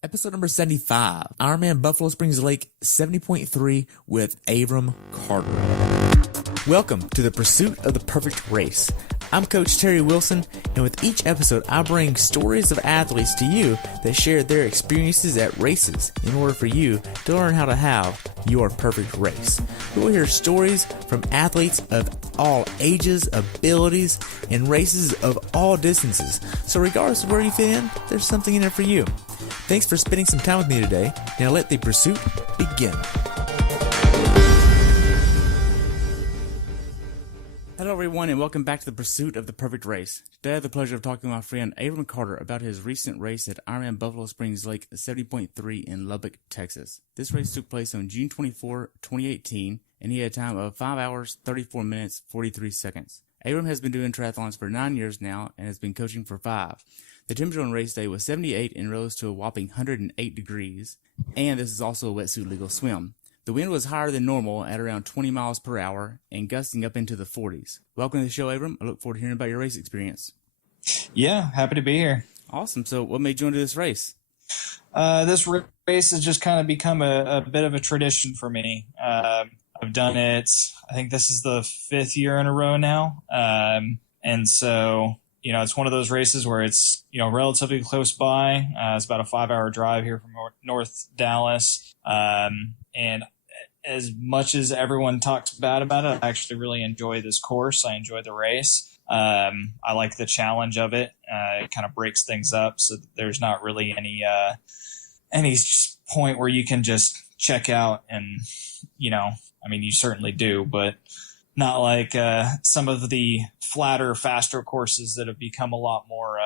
Episode number 75, IRONMAN Buffalo Springs Lake 70.3 with Avram Carter. Welcome to the pursuit of the perfect race. I'm Coach Terry Wilson, and with each episode, I bring stories of athletes to you that share their experiences at races in order for you to learn how to have your perfect race. We will hear stories from athletes of all ages, abilities, and races of all distances. So regardless of where you fit in, there's something in it for you. Thanks for spending some time with me today. Now let the pursuit begin. Hello everyone, and welcome back to the pursuit of the perfect race. Today I have the pleasure of talking to my friend Avram Carter about his recent race at IRONMAN Buffalo Springs Lake 70.3 in Lubbock, Texas. This race took place on June 24, 2018, and he had a time of 5 hours, 34 minutes, 43 seconds. Avram has been doing triathlons for 9 years now and has been coaching for 5. The temperature on race day was 78 and rose to a whopping 108 degrees, and this is also a wetsuit legal swim. The wind was higher than normal at around 20 miles per hour and gusting up into the 40s. Welcome to the show, Avram. I look forward to hearing about your race experience. Yeah, happy to be here. Awesome. So what made you into this race? This race has just kind of become a bit of a tradition for me. I've done it, I think this is the 5th year in a row now. And so, it's one of those races where it's, relatively close by. It's about a 5-hour drive here from North Dallas. And as much as everyone talks bad about it, I actually really enjoy this course. I enjoy the race. I like the challenge of it. It kind of breaks things up, so there's not really any point where you can just check out and, you certainly do, but not like some of the flatter, faster courses that have become a lot more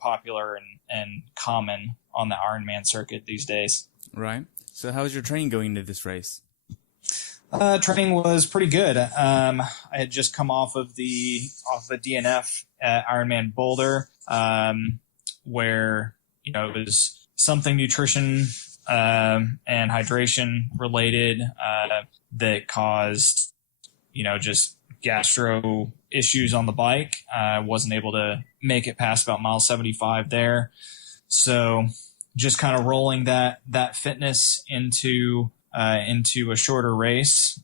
popular and common on the Ironman circuit these days. Right. So how was your training going into this race? Training was pretty good. I had just come off of the DNF at IRONMAN Boulder, where it was something nutrition and hydration related that caused just gastro issues on the bike. I wasn't able to make it past about mile 75 there, so just kind of rolling that fitness into a shorter race.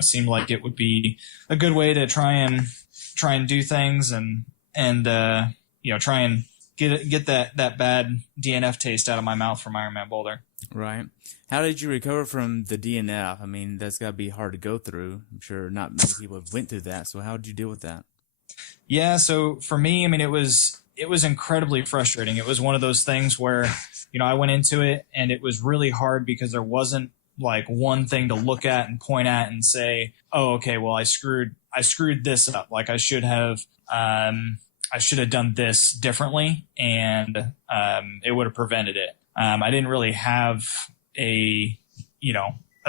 Seemed like it would be a good way to try and do things and try and get that bad DNF taste out of my mouth from IRONMAN Boulder. Right. How did you recover from the DNF? I mean, that's got to be hard to go through. I'm sure not many people have went through that. So how did you deal with that? Yeah. So for me, it was incredibly frustrating. It was one of those things where, I went into it and it was really hard because there wasn't like one thing to look at and point at and say, oh, okay, well, I screwed this up. Like I should have done this differently, and it would have prevented it. I didn't really have a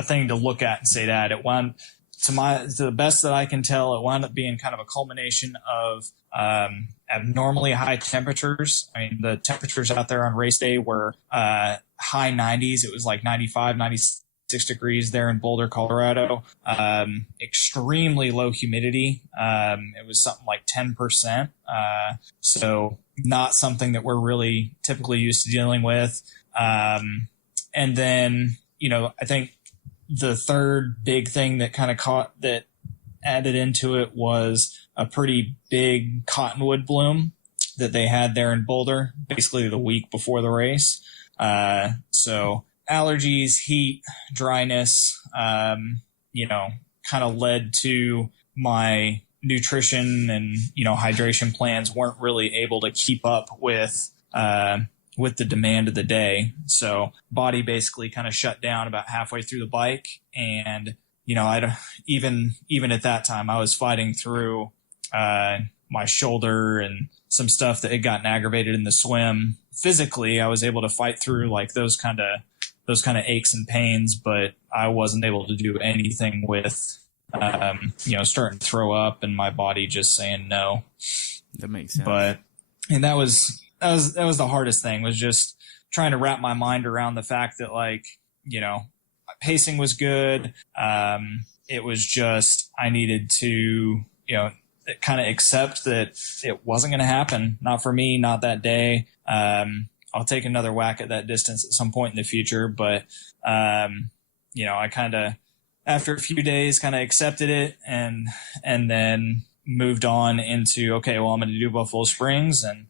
thing to look at and say that. It wound to the best that I can tell, it wound up being kind of a culmination of abnormally high temperatures. I mean, the temperatures out there on race day were high 90s. It was like 95, 96 degrees there in Boulder, Colorado. Extremely low humidity. It was something like 10%. So not something that we're really typically used to dealing with. And then, I think the third big thing that kind of that added into it was a pretty big cottonwood bloom that they had there in Boulder, basically the week before the race. So allergies, heat, dryness, kind of led to my nutrition and, hydration plans weren't really able to keep up with the demand of the day. So body basically kind of shut down about halfway through the bike. And, even at that time, I was fighting through my shoulder and some stuff that had gotten aggravated in the swim. Physically, I was able to fight through like those kind of aches and pains, but I wasn't able to do anything with, starting to throw up and my body just saying no. That makes sense. And that was the hardest thing, was just trying to wrap my mind around the fact that, like, pacing was good. It was just, I needed to, kind of accept that it wasn't going to happen. Not for me, not that day. I'll take another whack at that distance at some point in the future. But, I kind of, after a few days, kind of accepted it and then moved on into, okay, well, I'm going to do Buffalo Springs. And,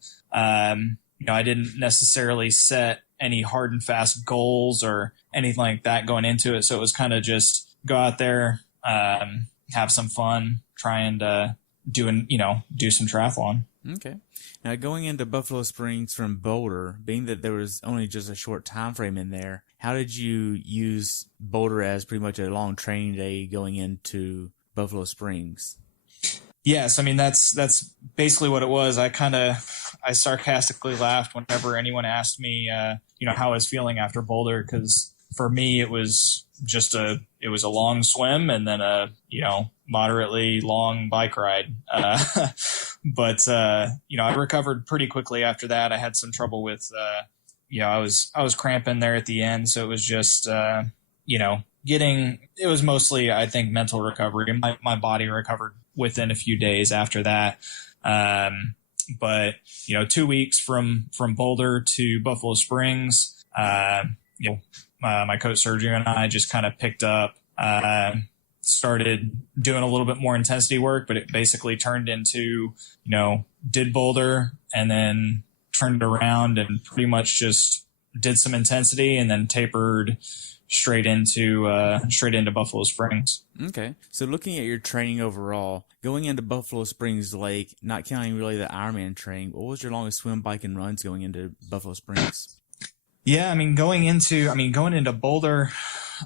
I didn't necessarily set any hard and fast goals or anything like that going into it. So it was kind of just go out there, have some fun, trying to do some triathlon. Okay. Now, going into Buffalo Springs from Boulder, being that there was only just a short time frame in there, how did you use Boulder as pretty much a long training day going into Buffalo Springs? Yes, I mean that's basically what it was. I sarcastically laughed whenever anyone asked me, how I was feeling after Boulder, because for me it was it was a long swim and then a moderately long bike ride. But I recovered pretty quickly after that. I had some trouble with I was cramping there at the end, so it was just it was mostly, I think, mental recovery. My body recovered within a few days after that. But 2 weeks from Boulder to Buffalo Springs, my coach Sergio and I just kind of picked up, started doing a little bit more intensity work, but it basically turned into, did Boulder and then turned it around and pretty much just did some intensity and then tapered straight into Buffalo Springs. Okay. So looking at your training overall, going into Buffalo Springs Lake, not counting really the Ironman training, what was your longest swim, bike, and runs going into Buffalo Springs? Yeah, I mean, going into Boulder,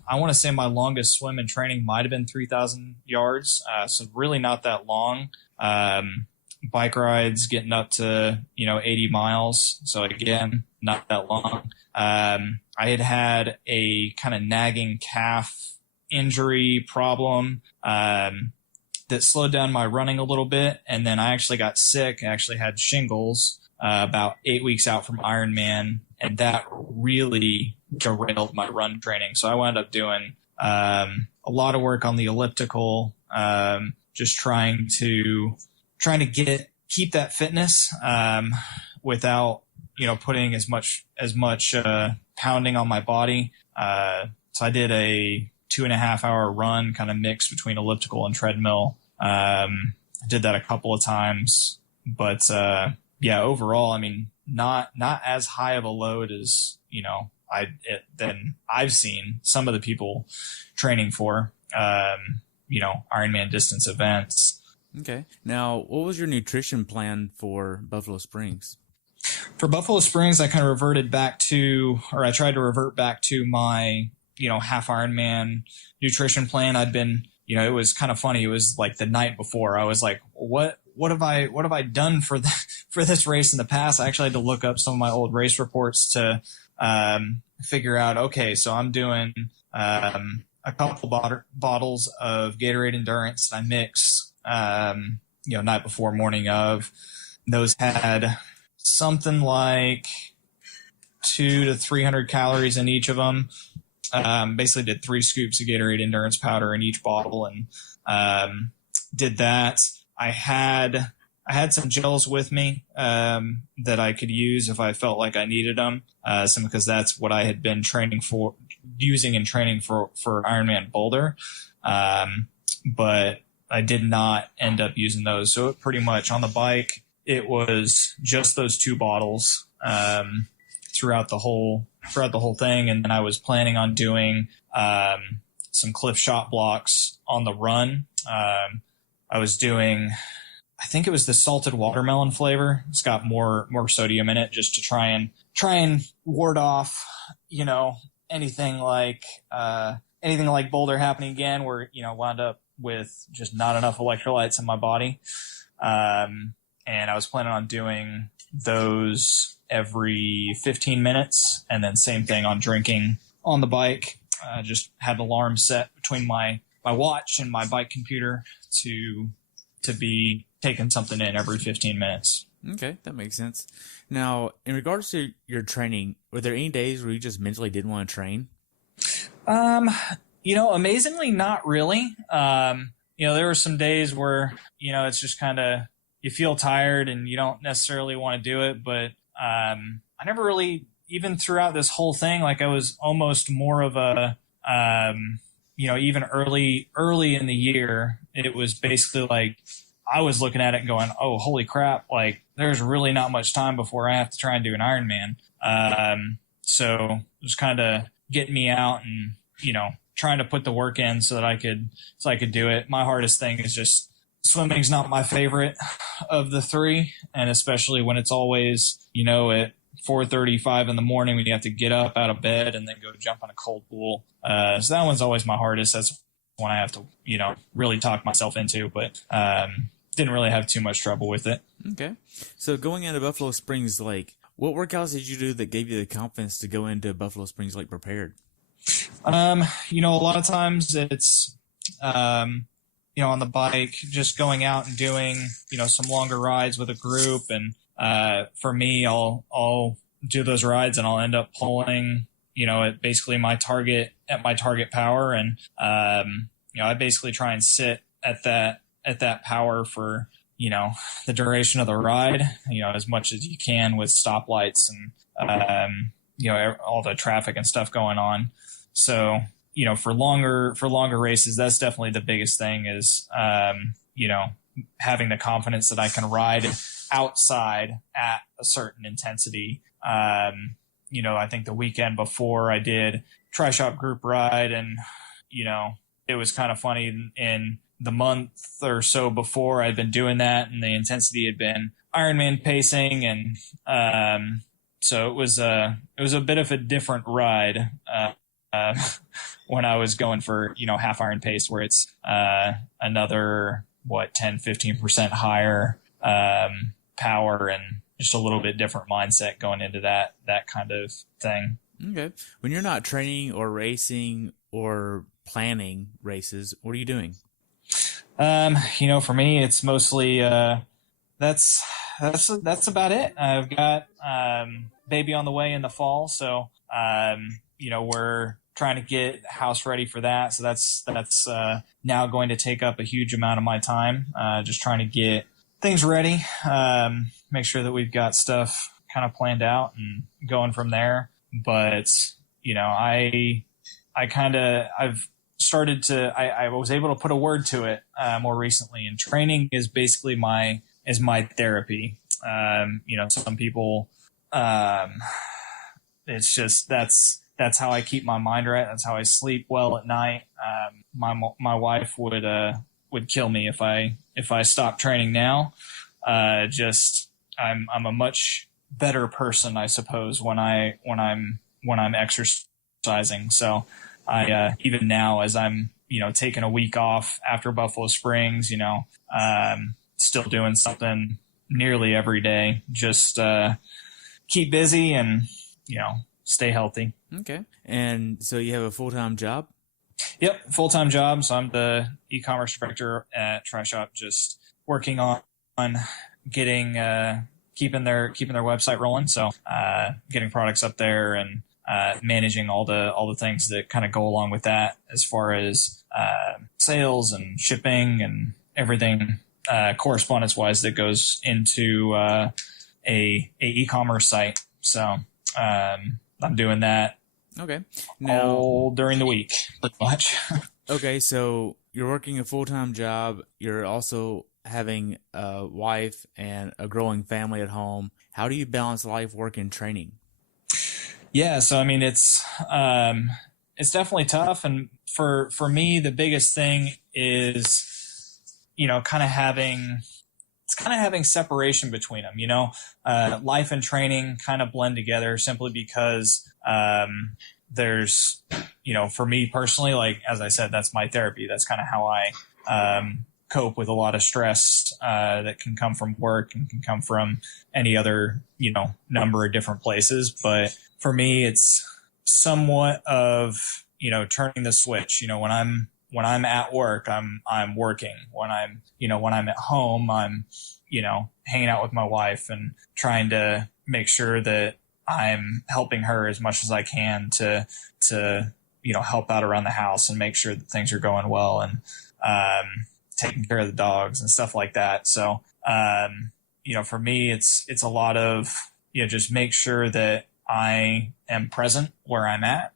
I want to say my longest swim in training might have been 3,000 yards. So really not that long. Bike rides getting up to, 80 miles. So again, not that long. I had a kind of nagging calf injury problem, that slowed down my running a little bit. And then I actually got sick. I actually had shingles, about 8 weeks out from Ironman. And that really derailed my run training. So I wound up doing, a lot of work on the elliptical, just trying to keep that fitness, without, putting as much, pounding on my body. So I did a 2.5 hour run, kind of mixed between elliptical and treadmill. I did that a couple of times, but, overall, I mean, not as high of a load as, than I've seen some of the people training for, Ironman distance events. Okay. Now, what was your nutrition plan for Buffalo Springs? For Buffalo Springs, I kind of I tried to revert back to my, half Ironman nutrition plan. I'd been, it was kind of funny. It was like the night before. I was like, what have I done for this race in the past? I actually had to look up some of my old race reports to figure out, okay, so I'm doing a couple bottles of Gatorade Endurance I mixed, night before, morning of. Those had something like 200 to 300 calories in each of them. Basically did 3 scoops of Gatorade Endurance powder in each bottle and did that. I had some gels with me that I could use if I felt like I needed them, because that's what I had been using in training for Ironman Boulder. But I did not end up using those. So it pretty much on the bike, it was just those 2 bottles throughout the whole thing. And then I was planning on doing some Cliff shot blocks on the run. I was doing, I think it was the salted watermelon flavor. It's got more sodium in it, just to try and ward off, anything like Boulder happening again, where, wound up with just not enough electrolytes in my body. And I was planning on doing those every 15 minutes, and then same thing on drinking on the bike. Just had an alarm set between my watch and my bike computer to be taking something in every 15 minutes. Okay, that makes sense. Now, in regards to your training, were there any days where you just mentally didn't want to train? Amazingly, not really. There were some days where, it's just kind of, you feel tired and you don't necessarily want to do it, but I never really, even throughout this whole thing, like I was almost more of a, even early in the year, it was basically like I was looking at it and going, oh, holy crap, like there's really not much time before I have to try and do an Ironman. So just kind of getting me out and, trying to put the work in so I could do it. My hardest thing is just swimming's not my favorite of the three. And especially when it's always, at 4:35 in the morning when you have to get up out of bed and then go jump in a cold pool. So that one's always my hardest. That's one I have to, really talk myself into, but, didn't really have too much trouble with it. Okay. So going into Buffalo Springs Lake, what workouts did you do that gave you the confidence to go into Buffalo Springs Lake prepared? A lot of times it's, on the bike, just going out and doing, some longer rides with a group. And, for me, I'll do those rides and I'll end up pulling, at basically my target power. And, I basically try and sit at that power for, the duration of the ride, as much as you can with stoplights and, all the traffic and stuff going on. So, for longer races, that's definitely the biggest thing is, having the confidence that I can ride outside at a certain intensity. I think the weekend before I did Tri-Shop group ride and, it was kind of funny in the month or so before I'd been doing that and the intensity had been Ironman pacing. And, so it was a bit of a different ride, when I was going for, half iron pace where it's, another, 10-15% higher, power and just a little bit different mindset going into that kind of thing. Okay. When you're not training or racing or planning races, what are you doing? For me, it's mostly, that's about it. I've got, baby on the way in the fall. So, we're trying to get the house ready for that. So that's now going to take up a huge amount of my time. Just trying to get things ready, make sure that we've got stuff kind of planned out and going from there. But, I've started to, I was able to put a word to it, more recently, and training is basically my therapy. Some people, it's just, that's how I keep my mind right. That's how I sleep well at night. My wife would kill me if I stop training now. I'm a much better person, I suppose, when I'm exercising. So I, even now as I'm, taking a week off after Buffalo Springs, still doing something nearly every day, just, keep busy and, stay healthy. Okay. And so you have a full-time job? Yep. Full-time job. So I'm the e-commerce director at Tri-Shop, just working on getting, keeping their website rolling. So, getting products up there and, managing all the things that kind of go along with that as far as, sales and shipping and everything, correspondence wise that goes into, a e-commerce site. So, I'm doing that. Okay. Now, all during the week, pretty much. Okay. So you're working a full-time job. You're also having a wife and a growing family at home. How do you balance life, work, and training? Yeah. So, I mean, it's definitely tough. And for me, the biggest thing is, kind of having separation between them, life and training kind of blend together simply because, there's, for me personally, like, as I said, that's my therapy. That's kind of how I, cope with a lot of stress, that can come from work and can come from any other, number of different places. But for me, it's somewhat of, turning the switch, when I'm at work, I'm working. When I'm at home, I'm, hanging out with my wife and trying to make sure that I'm helping her as much as I can to, help out around the house and make sure that things are going well and, taking care of the dogs and stuff like that. So, for me, it's a lot of, just make sure that I am present where I'm at.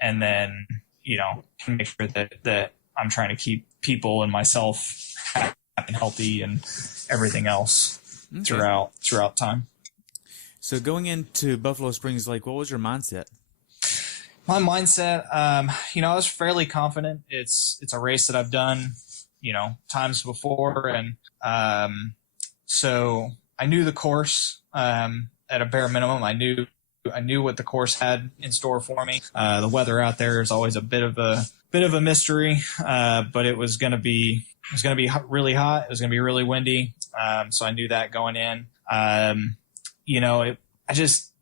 And then, make sure that I'm trying to keep people and myself happy and healthy and everything else throughout time. So going into Buffalo Springs Lake, what was your mindset? My mindset, I was fairly confident. It's a race that I've done, times before. And so I knew the course at a bare minimum. I knew what the course had in store for me. The weather out there is always a bit of a mystery, but it was going to be really hot. It was going to be really windy. So I knew that going in.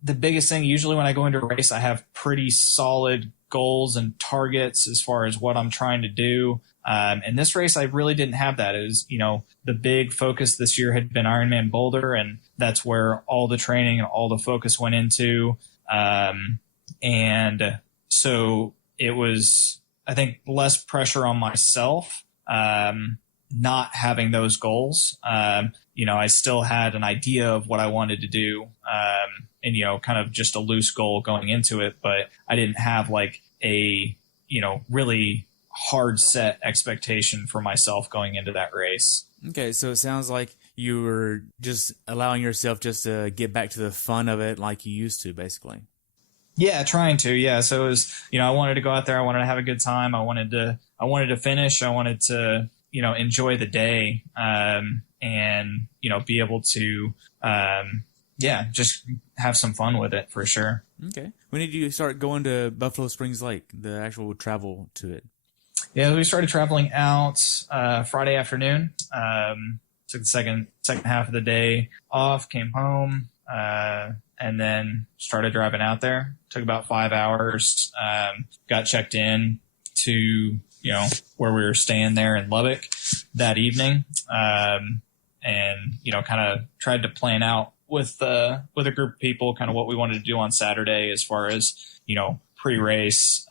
The biggest thing, usually when I go into a race, I have pretty solid goals and targets as far as what I'm trying to do. In this race, I really didn't have that. It was, the big focus this year had been IRONMAN Boulder, and that's where all the training and all the focus went into. And so it was, I think, less pressure on myself, not having those goals. I still had an idea of what I wanted to do, and, kind of just a loose goal going into it, but I didn't have like a, really hard set expectation for myself going into that race. Okay, so it sounds like you were just allowing yourself just to get back to the fun of it like you used to, basically. Yeah, trying to. Yeah, so it was, I wanted to go out there. I wanted to have a good time. I wanted to finish. I wanted to, enjoy the day, and, be able to, just have some fun with it for sure. Okay. When did you start going to Buffalo Springs Lake, the actual travel to it? Yeah, we started traveling out Friday afternoon. Took the second half of the day off, came home, and then started driving out there. Took about 5 hours. Got checked in to where we were staying there in Lubbock that evening, and kind of tried to plan out with a group of people kind of what we wanted to do on Saturday as far as pre-race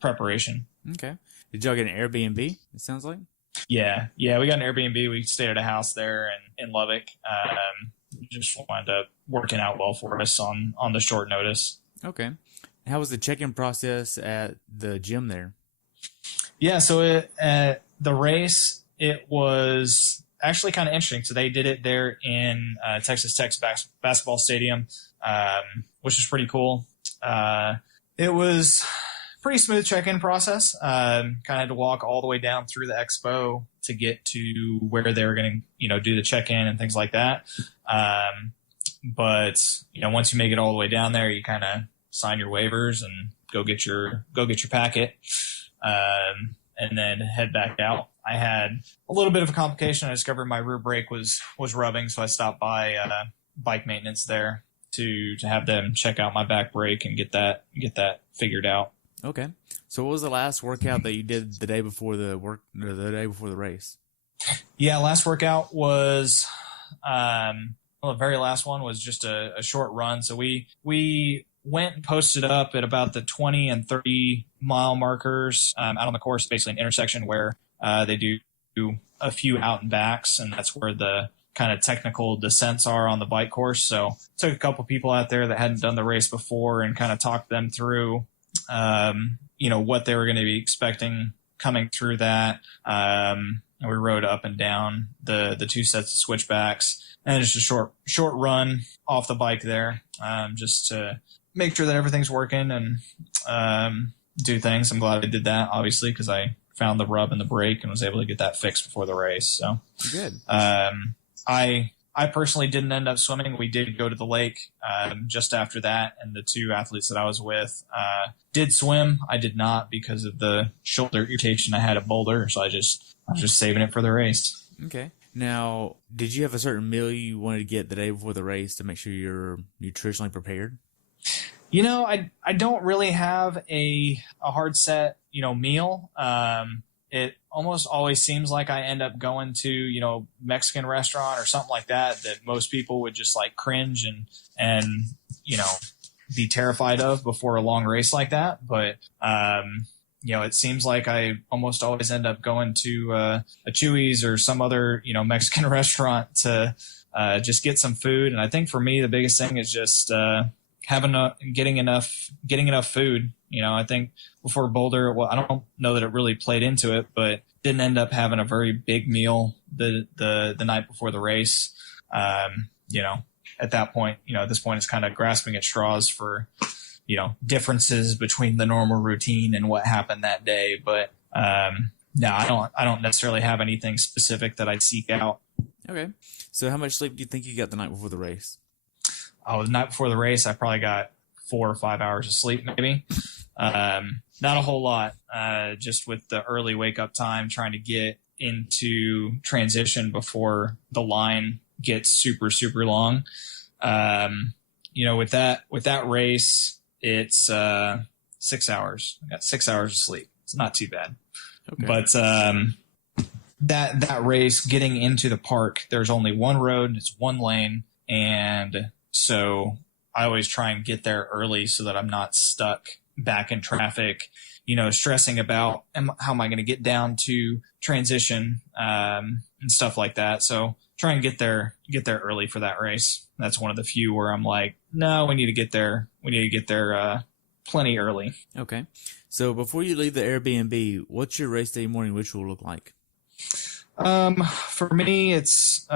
preparation. Okay. Did y'all get an Airbnb, it sounds like? Yeah, we got an Airbnb. We stayed at a house there in Lubbock. Just wound up working out well for us on the short notice. Okay. How was the check-in process at the gym there? Yeah, so at the race, it was actually kind of interesting. So they did it there in Texas Tech's basketball stadium, which was pretty cool. It was pretty smooth check-in process. Kind of had to walk all the way down through the expo to get to where they were going to, do the check-in and things like that. But once you make it all the way down there, you kind of sign your waivers and go get your packet, and then head back out. I had a little bit of a complication. I discovered my rear brake was rubbing, so I stopped by bike maintenance there to have them check out my back brake and get that figured out. Okay. So what was the last workout that you did the day before the race? Yeah, last workout was the very last one was just a short run. So we went and posted up at about the 20 and 30 mile markers out on the course, basically an intersection where they do a few out and backs, and that's where the kind of technical descents are on the bike course. So took a couple people out there that hadn't done the race before and kind of talked them through, what they were going to be expecting coming through that. And we rode up and down the two sets of switchbacks, and just a short run off the bike there, just to make sure that everything's working and do things. I'm glad I did that, obviously, because I found the rub in the brake and was able to get that fixed before the race. So good. I personally didn't end up swimming. We did go to the lake just after that, and the two athletes that I was with did swim. I did not because of the shoulder irritation I had at Boulder, so I was just saving it for the race. Okay. Now, did you have a certain meal you wanted to get the day before the race to make sure you're nutritionally prepared? I don't really have a hard set, meal. It almost always seems like I end up going to, Mexican restaurant or something like that most people would just like cringe and be terrified of before a long race like that. But, it seems like I almost always end up going to a Chuy's or some other, Mexican restaurant to just get some food. And I think for me, the biggest thing is just getting enough food. I think before Boulder, well, I don't know that it really played into it, but didn't end up having a very big meal the night before the race. At that point, at this point, it's kind of grasping at straws for, differences between the normal routine and what happened that day. But no, I don't necessarily have anything specific that I'd seek out. Okay. So how much sleep do you think you got the night before the race? Oh, the night before the race, I probably got 4 or 5 hours of sleep, maybe. Not a whole lot, just with the early wake up time, trying to get into transition before the line gets super, super long. With that race, it's 6 hours. I got 6 hours of sleep. It's not too bad. Okay. But that race, getting into the park, there's only one road, it's one lane, and so I always try and get there early so that I'm not stuck back in traffic, stressing about how am I going to get down to transition and stuff like that. So try and get there early for that race. That's one of the few where I'm like, no, we need to get there plenty early. Okay. So before you leave the Airbnb, what's your race day morning ritual look like? For me, it's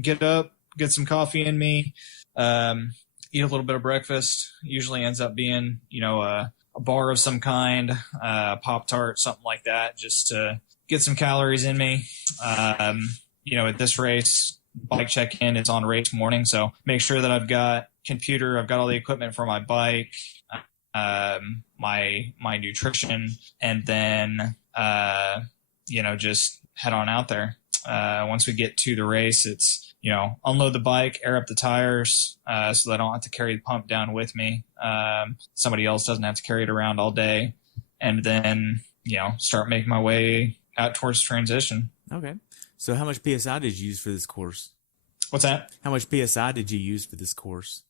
get up, get some coffee in me, eat a little bit of breakfast. Usually ends up being, a bar of some kind, Pop-Tart, something like that, just to get some calories in me. At this race, bike check-in, it's on race morning, so make sure that I've got all the equipment for my bike, my nutrition, and then, just head on out there. Once we get to the race, it's, unload the bike, air up the tires, so that I don't have to carry the pump down with me. Somebody else doesn't have to carry it around all day. And then, start making my way out towards transition. Okay. So how much PSI did you use for this course? What's that? How much PSI did you use for this course?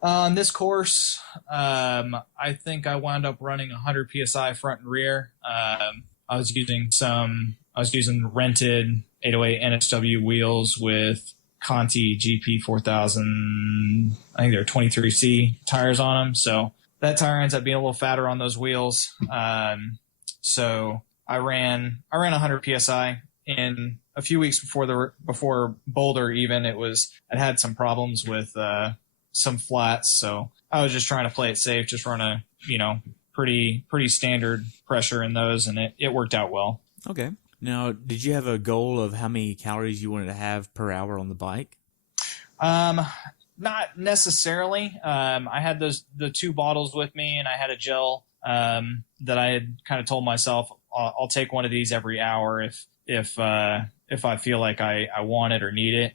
On this course, I think I wound up running 100 PSI front and rear. I was using rented 808 NSW wheels with Conti GP 4000. I think they're 23C tires on them. So that tire ends up being a little fatter on those wheels. So I ran 100 PSI in a few weeks before Boulder. Even I'd had some problems with some flats, so I was just trying to play it safe, just run a pretty standard pressure in those, and it worked out well. Okay. Now, did you have a goal of how many calories you wanted to have per hour on the bike? Not necessarily. I had the 2 bottles with me, and I had a gel that I had kind of told myself I'll take one of these every hour if I feel like I want it or need it.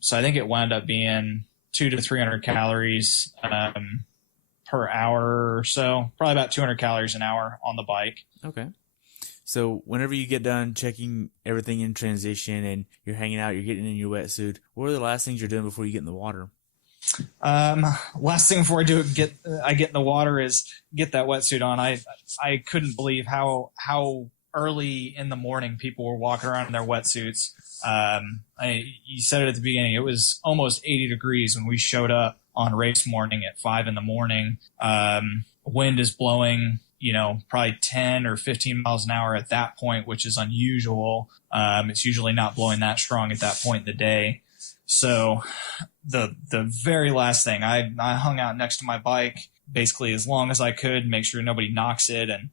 So I think it wound up being 200 to 300 calories per hour or so, probably about 200 calories an hour on the bike. Okay. So whenever you get done checking everything in transition and you're hanging out, you're getting in your wetsuit, what are the last things you're doing before you get in the water? Last thing before I get in the water is get that wetsuit on. I couldn't believe how early in the morning people were walking around in their wetsuits. You said it at the beginning. It was almost 80 degrees when we showed up on race morning at 5 a.m. Wind is blowing, probably 10 or 15 miles an hour at that point, which is unusual. It's usually not blowing that strong at that point in the day. So the very last thing, I hung out next to my bike basically as long as I could, make sure nobody knocks it, and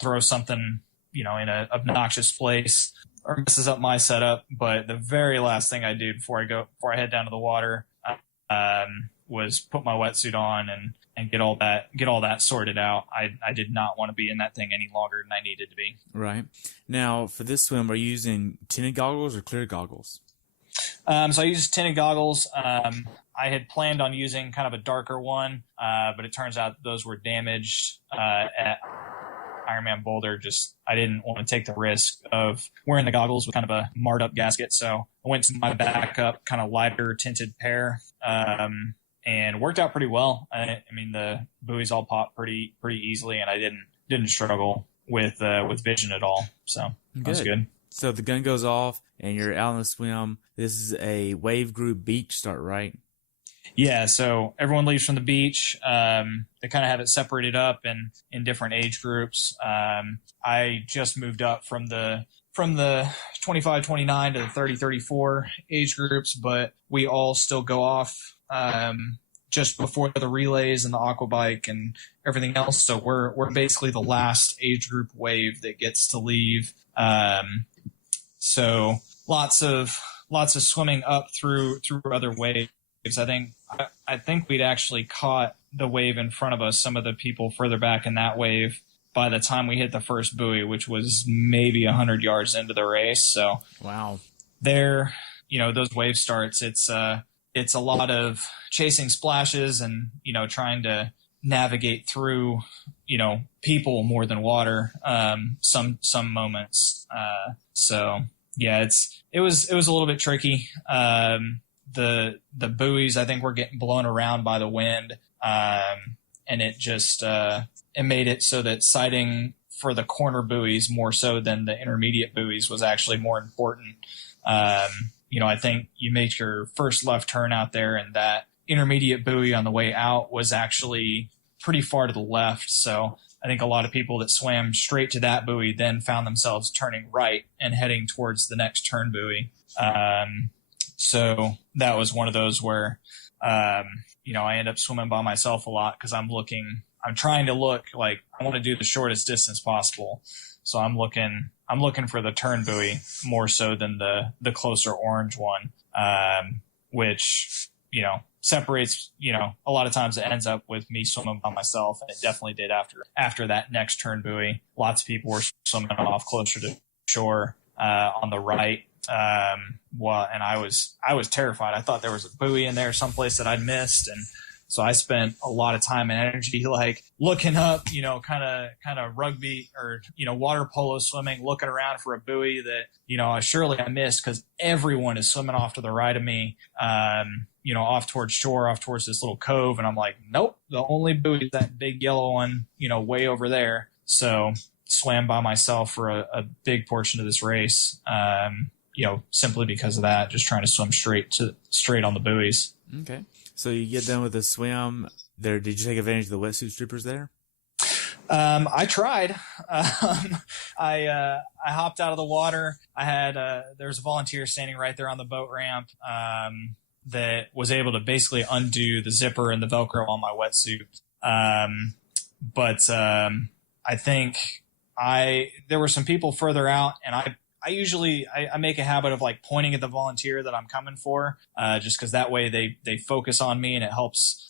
throw something in an obnoxious place or messes up my setup. But the very last thing I do before I head down to the water was put my wetsuit on and get all that sorted out. I did not want to be in that thing any longer than I needed to be. Right. Now, for this swim, are you using tinted goggles or clear goggles? So I use tinted goggles. I had planned on using kind of a darker one, but it turns out those were damaged at IRONMAN Boulder. I didn't want to take the risk of wearing the goggles with kind of a marred up gasket. So I went to my backup kind of lighter tinted pair, and worked out pretty well. I mean, the buoys all popped pretty easily, and I didn't struggle with vision at all. So that was good. So the gun goes off and you're out on the swim. This is a wave group beach start, right? Yeah, so everyone leaves from the beach. They kind of have it separated up in different age groups. I just moved up from the 25-29 to the 30-34 age groups, but we all still go off just before the relays and the aqua bike and everything else. So we're basically the last age group wave that gets to leave. So lots of swimming up through other waves. I think we'd actually caught the wave in front of us, some of the people further back in that wave, by the time we hit the first buoy, which was maybe 100 yards into the race. So wow, there, those wave starts, it's a lot of chasing splashes and, trying to navigate through, people more than water, some moments. So yeah, it was a little bit tricky. The buoys, I think, were getting blown around by the wind. And it just, it made it so that sighting for the corner buoys more so than the intermediate buoys was actually more important. I think you make your first left turn out there, and that intermediate buoy on the way out was actually pretty far to the left. So I think a lot of people that swam straight to that buoy then found themselves turning right and heading towards the next turn buoy. So that was one of those where, I end up swimming by myself a lot because I'm trying to look like I want to do the shortest distance possible. So I'm looking for the turn buoy more so than the closer orange one, which, separates, a lot of times it ends up with me swimming by myself. And it definitely did after that next turn buoy. Lots of people were swimming off closer to shore, on the right. And I was terrified. I thought there was a buoy in there someplace that I'd missed. And so I spent a lot of time and energy, like looking up, kind of rugby or, water polo swimming, looking around for a buoy that, surely I missed because everyone is swimming off to the right of me, off towards shore, off towards this little cove. And I'm like, nope, the only buoy is that big yellow one, way over there. So swam by myself for a big portion of this race. Simply because of that, just trying to swim straight on the buoys. Okay. So you get done with the swim there. Did you take advantage of the wetsuit strippers there? I tried. I hopped out of the water. I had, there was a volunteer standing right there on the boat ramp, that was able to basically undo the zipper and the Velcro on my wetsuit. But I think there were some people further out, and I usually make a habit of like pointing at the volunteer that I'm coming for, just because that way they focus on me and it helps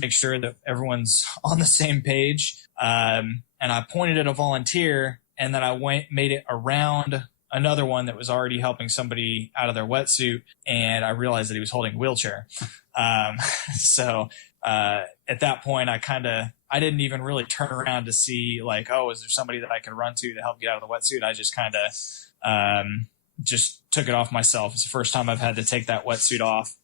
make sure that everyone's on the same page. And I pointed at a volunteer, and then I made it around another one that was already helping somebody out of their wetsuit, and I realized that he was holding a wheelchair. So at that point, I didn't even really turn around to see like, oh, is there somebody that I could run to help get out of the wetsuit? I just kind of just took it off myself. It's the first time I've had to take that wetsuit off,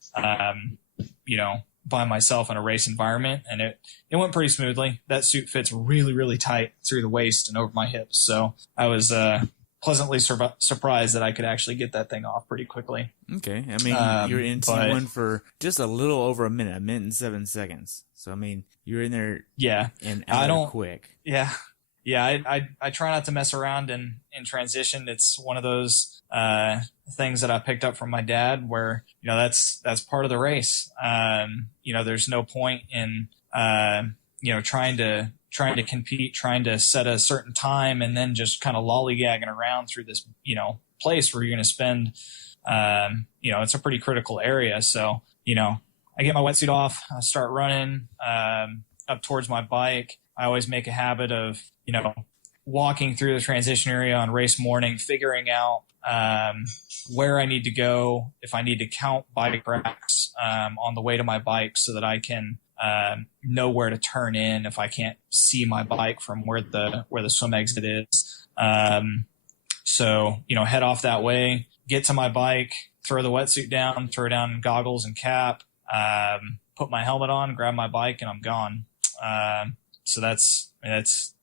by myself in a race environment, and it went pretty smoothly. That suit fits really, really tight through the waist and over my hips. So I was pleasantly surprised that I could actually get that thing off pretty quickly. Okay. I mean, you're in T1 for just a little over a minute and 7 seconds. So, I mean, you're in there and out quick. Yeah. Yeah, I try not to mess around in transition. It's one of those things that I picked up from my dad where, that's part of the race. There's no point in, trying to compete, trying to set a certain time and then just kind of lollygagging around through this, place where you're going to spend, it's a pretty critical area. So, I get my wetsuit off, I start running up towards my bike. I always make a habit of, walking through the transition area on race morning, figuring out where I need to go, if I need to count bike racks on the way to my bike so that I can know where to turn in if I can't see my bike from where the swim exit is. So, head off that way, get to my bike, throw the wetsuit down, throw down goggles and cap, put my helmet on, grab my bike, and I'm gone. So that's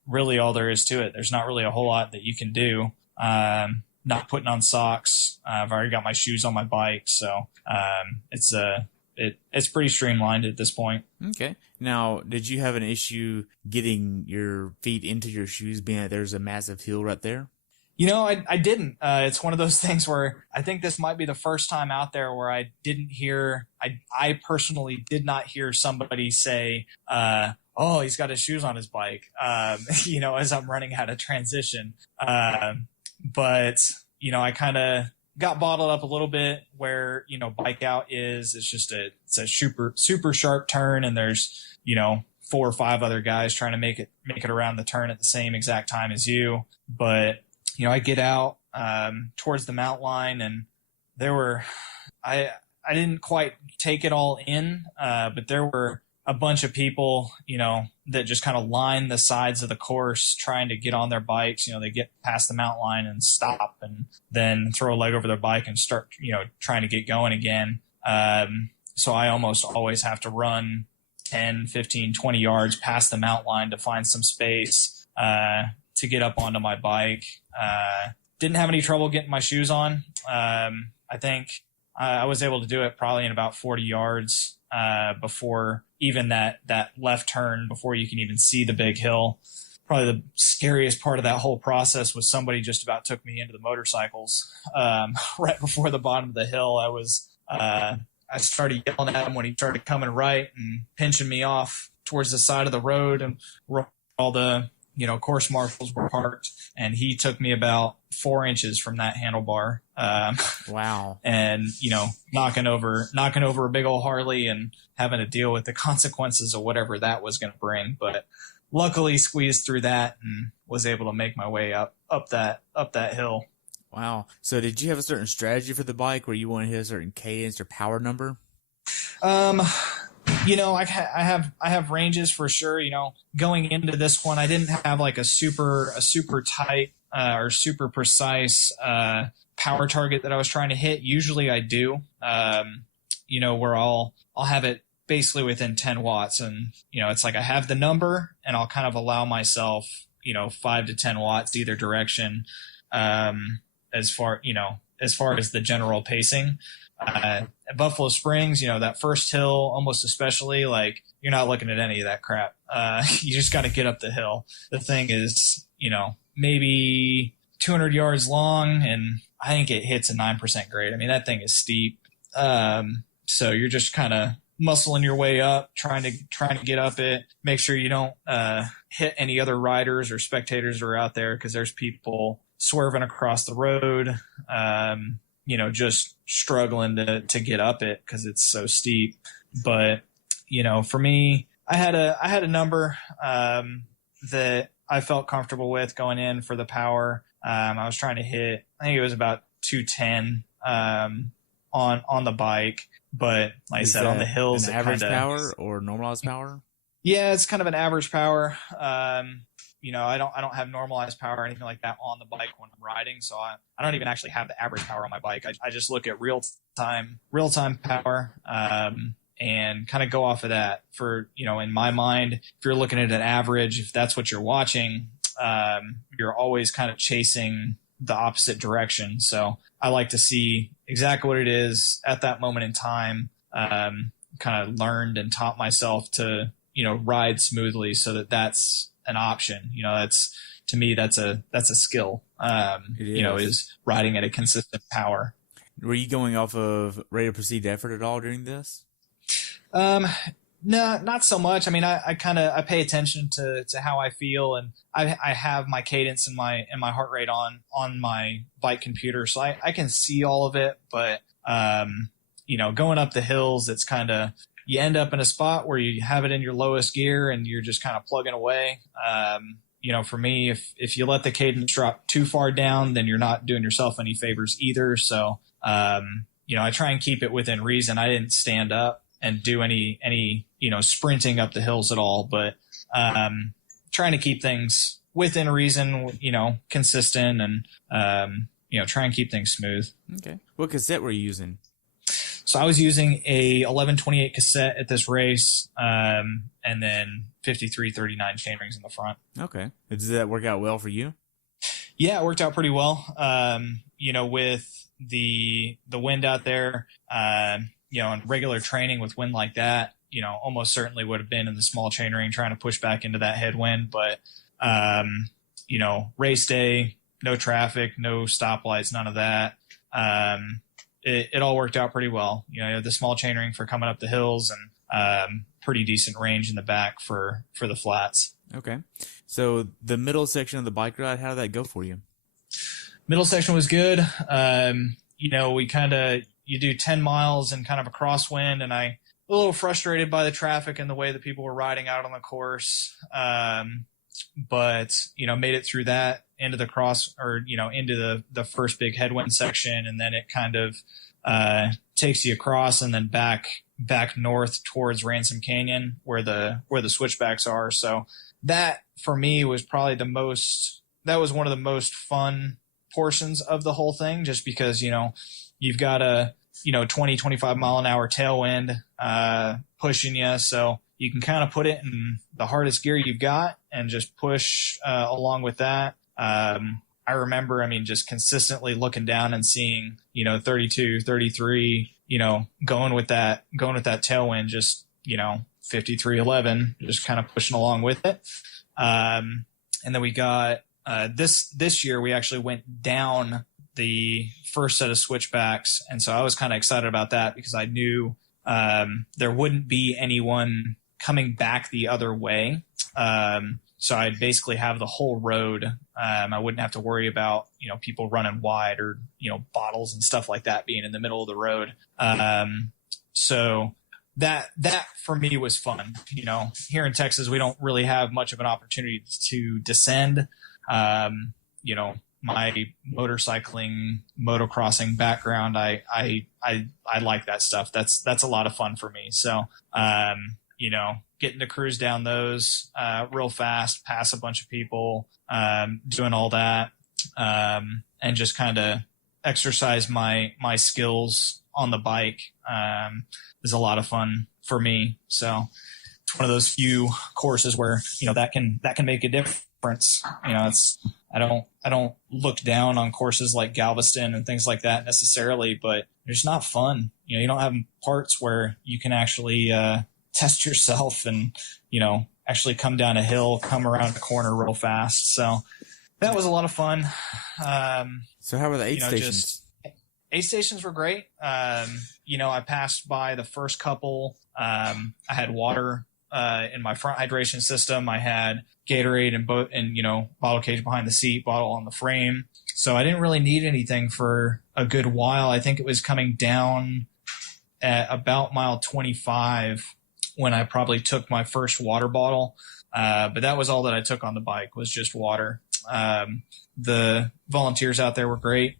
really all there is to it. There's not really a whole lot that you can do. Not not putting on socks. I've already got my shoes on my bike. So it's pretty streamlined at this point. Okay. Now, did you have an issue getting your feet into your shoes, being that there's a massive hill right there? I didn't. It's one of those things where I think this might be the first time out there where I didn't hear, I personally did not hear somebody say, oh, he's got his shoes on his bike, as I'm running out of transition. But I kind of got bottled up a little bit where, bike out it's a super, super sharp turn, and there's, 4 or 5 other guys trying to make it around the turn at the same exact time as you. But I get out towards the mountain line, and I didn't quite take it all in, but there were a bunch of people, that just kind of line the sides of the course trying to get on their bikes. They get past the mountain line and stop, and then throw a leg over their bike and start, trying to get going again. So I almost always have to run 10, 15, 20 yards past the mountain line to find some space to get up onto my bike. Didn't have any trouble getting my shoes on. I think I was able to do it probably in about 40 yards before even that left turn, before you can even see the big hill. Probably the scariest part of that whole process was somebody just about took me into the motorcycles. Right before the bottom of the hill, I started yelling at him when he started coming right and pinching me off towards the side of the road, and all the course marshals were parked, and he took me about 4 inches from that handlebar. Wow. And, knocking over a big old Harley and having to deal with the consequences of whatever that was going to bring. But luckily squeezed through that and was able to make my way up that hill. Wow. So did you have a certain strategy for the bike where you want to hit a certain cadence or power number? I have ranges for sure. Going into this one, I didn't have like a super tight or super precise power target that I was trying to hit. Usually I do, where I'll have it basically within 10 watts, and it's like I have the number, and I'll kind of allow myself 5 to 10 watts either direction, as far as the general pacing. At Buffalo Springs, that first hill, almost especially, like, you're not looking at any of that crap. You just got to get up the hill. The thing is, maybe 200 yards long, and I think it hits a 9% grade. I mean, that thing is steep. So you're just kind of muscling your way up, trying to get up it. Make sure you don't hit any other riders or spectators that are out there, because there's people swerving across the road, just struggling to get up it because it's so steep. But, for me, I had a number that I felt comfortable with going in for the power. I was trying to hit, I think it was about 210 on the bike. But like I said, on the hills, an average power or normalized power? Yeah, it's kind of an average power. I don't have normalized power or anything like that on the bike when I'm riding, so I don't even actually have the average power on my bike. I just look at real time power, and kind of go off of that. For in my mind, if you're looking at an average, if that's what you're watching, you're always kind of chasing the opposite direction. So I like to see exactly what it is at that moment in time. Kind of learned and taught myself to ride smoothly, so that's an option. That's, to me, that's a skill. Is riding at a consistent power. Were you going off of rate of perceived effort at all during this? No, not so much. I mean, I pay attention to how I feel, and I have my cadence and my heart rate on my bike computer, so I can see all of it. But going up the hills, it's kind of, you end up in a spot where you have it in your lowest gear and you're just kind of plugging away. For me, if you let the cadence drop too far down, then you're not doing yourself any favors either. So, I try and keep it within reason. I didn't stand up and do any sprinting up the hills at all, but trying to keep things within reason, consistent, and try and keep things smooth. Okay. What cassette were you using? So I was using a 1128 cassette at this race, and then 5339 chainrings in the front. Okay. Did that work out well for you? Yeah, it worked out pretty well. with the wind out there, in regular training with wind like that, almost certainly would have been in the small chain ring trying to push back into that headwind. But, race day, no traffic, no stoplights, none of that. It all worked out pretty well. The small chain ring for coming up the hills and pretty decent range in the back for the flats. Okay. So the middle section of the bike ride, how did that go for you? Middle section was good. You do 10 miles and kind of a crosswind, and I a little frustrated by the traffic and the way that people were riding out on the course. But made it through that into the into the first big headwind section. And then it kind of, takes you across and then back north towards Ransom Canyon where the switchbacks are. So that for me was probably that was one of the most fun portions of the whole thing, just because, you've got a, 20, 25 mile an hour tailwind, pushing you. So you can kind of put it in the hardest gear you've got and just push, along with that. I remember, just consistently looking down and seeing, 32, 33, going with that tailwind, just, 53.11, just kind of pushing along with it. And then we got, this year we actually went down the first set of switchbacks. And so I was kind of excited about that because I knew, there wouldn't be anyone coming back the other way. So I'd basically have the whole road. I wouldn't have to worry about, people running wide or, bottles and stuff like that being in the middle of the road. So that for me was fun. Here in Texas, we don't really have much of an opportunity to descend. My motorcycling, motocrossing background, I like that stuff. That's a lot of fun for me. So, getting to cruise down those, real fast, pass a bunch of people, doing all that, and just kind of exercise my skills on the bike, is a lot of fun for me. So it's one of those few courses where, that can make a difference. I don't look down on courses like Galveston and things like that necessarily, but they're just not fun. You don't have parts where you can actually, test yourself and, actually come down a hill, come around a corner real fast. So that was a lot of fun. So how were the aid stations? Aid stations were great. I passed by the first couple. I had water, in my front hydration system. I had Gatorade and bottle cage behind the seat, bottle on the frame. So I didn't really need anything for a good while. I think it was coming down at about mile 25 when I probably took my first water bottle. But that was all that I took on the bike, was just water. The volunteers out there were great.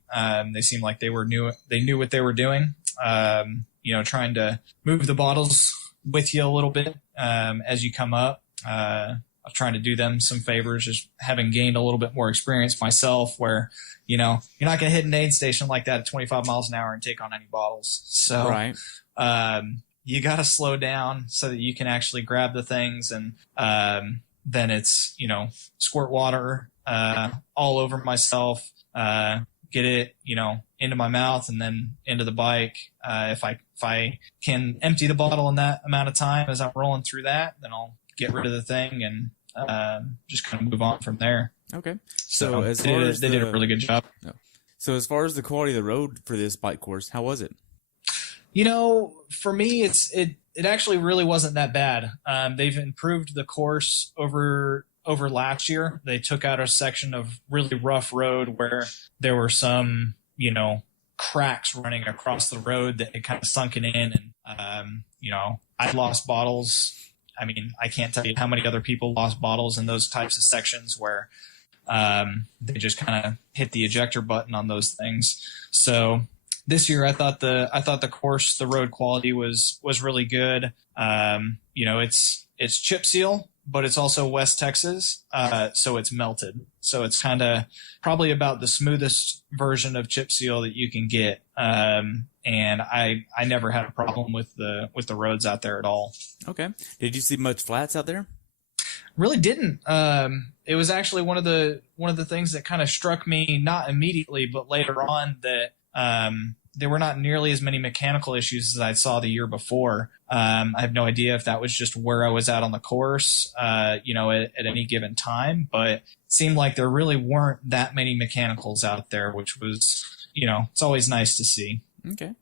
They seemed like they knew what they were doing. Trying to move the bottles with you a little bit, as you come up. I'm trying to do them some favors, just having gained a little bit more experience myself where, you're not going to hit an aid station like that at 25 miles an hour and take on any bottles. So, right. You got to slow down so that you can actually grab the things. And, then it's, squirt water, all over myself, get it, into my mouth and then into the bike. If I can empty the bottle in that amount of time as I'm rolling through that, then I'll get rid of the thing and just kind of move on from there. Okay. So they did a really good job. So as far as the quality of the road for this bike course, how was it? For me, it actually really wasn't that bad. They've improved the course over last year. They took out a section of really rough road where there were some, cracks running across the road that had kind of sunken in. And, I lost bottles. I can't tell you how many other people lost bottles in those types of sections where they just kind of hit the ejector button on those things. So this year, I thought the course, the road quality was really good. It's chip seal, but it's also West Texas, so it's melted. So it's kind of probably about the smoothest version of chip seal that you can get. And I never had a problem with the roads out there at all. Okay. Did you see much flats out there? Really didn't. It was actually one of the things that kind of struck me, not immediately, but later on, that there were not nearly as many mechanical issues as I saw the year before. I have no idea if that was just where I was at on the course, at any given time, but it seemed like there really weren't that many mechanicals out there, which was, it's always nice to see. Okay.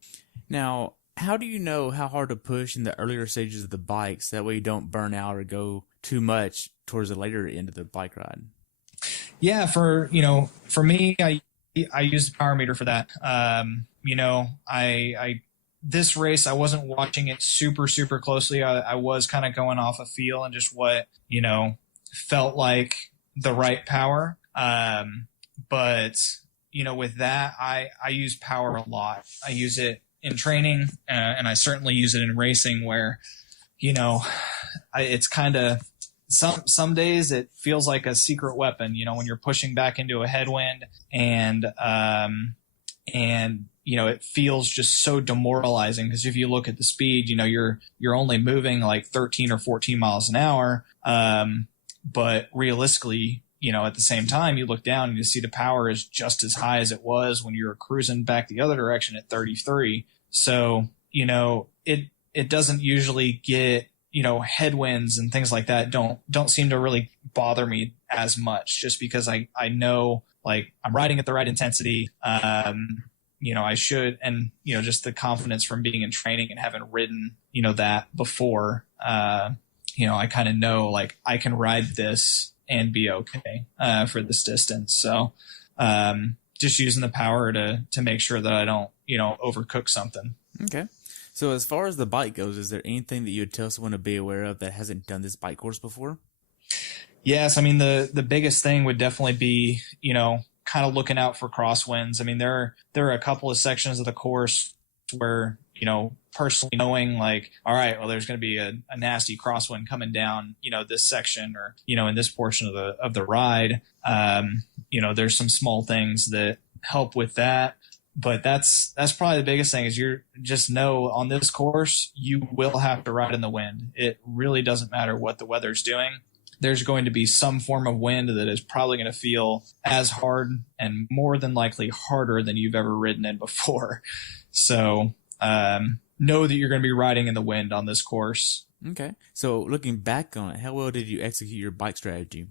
Now, how do you know how hard to push in the earlier stages of the bike so that way you don't burn out or go too much towards the later end of the bike ride? Yeah, for me, I use the power meter for that. I this race, I wasn't watching it super, super closely. I was kind of going off a feel and just what, felt like the right power. But, with that, I use power a lot. I use it in training, and I certainly use it in racing where, it's kind of, some days it feels like a secret weapon, when you're pushing back into a headwind and it feels just so demoralizing because if you look at the speed, you're only moving like 13 or 14 miles an hour. But realistically, at the same time, you look down and you see the power is just as high as it was when you were cruising back the other direction at 33. So, it doesn't usually get, headwinds and things like that don't seem to really bother me as much just because I know like I'm riding at the right intensity. I should, and, just the confidence from being in training and having ridden, that before, I kind of know like I can ride this and be okay, for this distance. So, just using the power to make sure that I don't, overcook something. Okay. So as far as the bike goes, is there anything that you would tell someone to be aware of that hasn't done this bike course before? Yes. I mean, the biggest thing would definitely be, kind of looking out for crosswinds. I mean, there are a couple of sections of the course where, personally knowing like, all right, well, there's going to be a nasty crosswind coming down, this section or, in this portion of the ride. There's some small things that help with that. But that's probably the biggest thing is you just know on this course, you will have to ride in the wind. It really doesn't matter what the weather's doing. There's going to be some form of wind that is probably going to feel as hard and more than likely harder than you've ever ridden in before. So know that you're going to be riding in the wind on this course. Okay. So looking back on it, how well did you execute your bike strategy?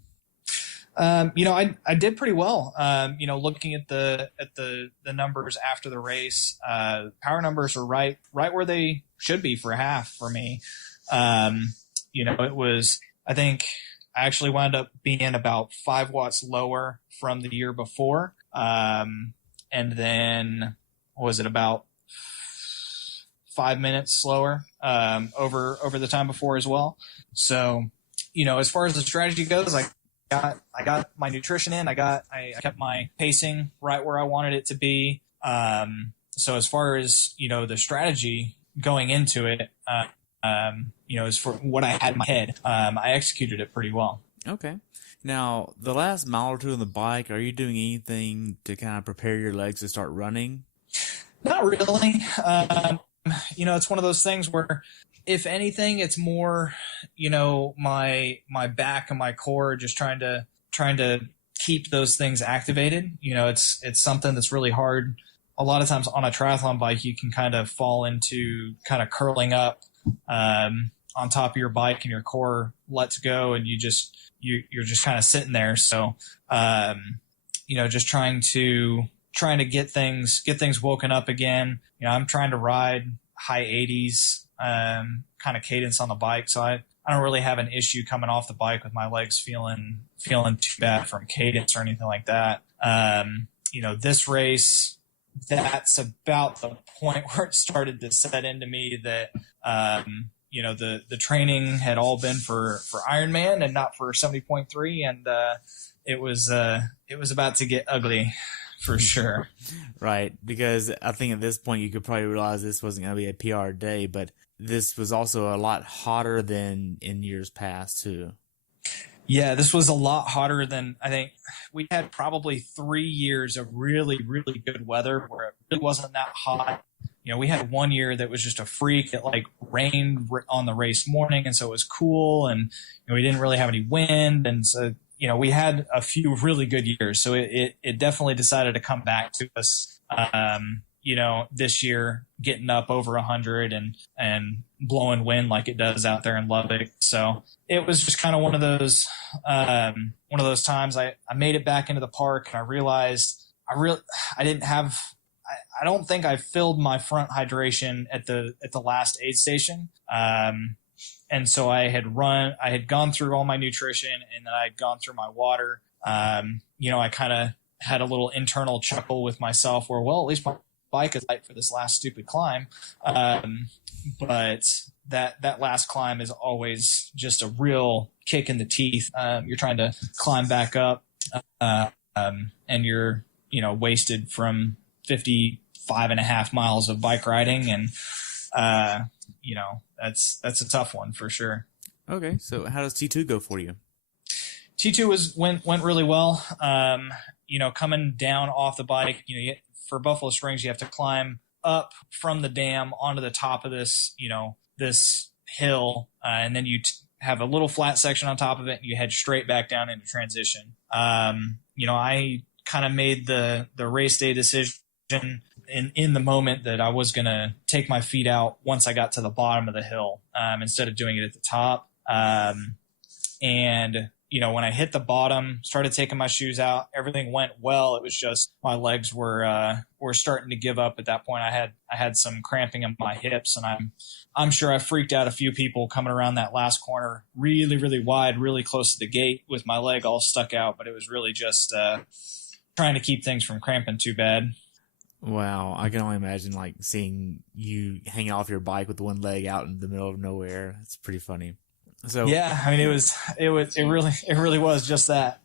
I did pretty well. Looking at the numbers after the race, power numbers are right where they should be for half for me. It was, I think I actually wound up being about 5 watts lower from the year before. And then was it about 5 minutes slower, over the time before as well. So, as far as the strategy goes, I got my nutrition in. I kept my pacing right where I wanted it to be. So as far as, the strategy going into it, as for what I had in my head, I executed it pretty well. Okay. Now, the last mile or two on the bike, are you doing anything to kind of prepare your legs to start running? Not really. It's one of those things where, if anything, it's more, my back and my core just trying to keep those things activated. It's something that's really hard. A lot of times on a triathlon bike, you can kind of fall into kind of curling up on top of your bike, and your core lets go, and you're just kind of sitting there. So, just trying to get things woken up again. I'm trying to ride high 80s. Kind of cadence on the bike. So I don't really have an issue coming off the bike with my legs feeling too bad from cadence or anything like that. This race, that's about the point where it started to set into me that, the training had all been for Ironman and not for 70.3. And, it was about to get ugly. For sure. Right. Because I think at this point you could probably realize this wasn't going to be a PR day, but this was also a lot hotter than in years past too. Yeah, this was a lot hotter than, I think we had probably 3 years of really, really good weather where it really wasn't that hot. we had one year that was just a freak. It like rained on the race morning, and so it was cool, and we didn't really have any wind, and so we had a few really good years. So it definitely decided to come back to us. This year, getting up over 100 and blowing wind like it does out there in Lubbock. So it was just kind of one of those times I made it back into the park, and I realized I don't think I filled my front hydration at the last aid station. And so I had gone through all my nutrition, and then I had gone through my water. I kind of had a little internal chuckle with myself where, well, at least my bike is light for this last stupid climb. But that last climb is always just a real kick in the teeth. You're trying to climb back up, and you're, wasted from 55.5 miles of bike riding. And, that's a tough one for sure. Okay. So how does T2 go for you? T2 went really well. Coming down off the bike, for Buffalo Springs, you have to climb up from the dam onto the top of this, this hill, and then you have a little flat section on top of it, and you head straight back down into transition. I kind of made the race day decision in the moment that I was going to take my feet out once I got to the bottom of the hill, instead of doing it at the top. When I hit the bottom, started taking my shoes out, everything went well. It was just my legs were starting to give up at that point. I had some cramping in my hips, and I'm sure I freaked out a few people coming around that last corner, really, really wide, really close to the gate with my leg all stuck out. But it was really just trying to keep things from cramping too bad. Wow, I can only imagine like seeing you hanging off your bike with one leg out in the middle of nowhere. It's pretty funny. So yeah, I mean, it really was just that.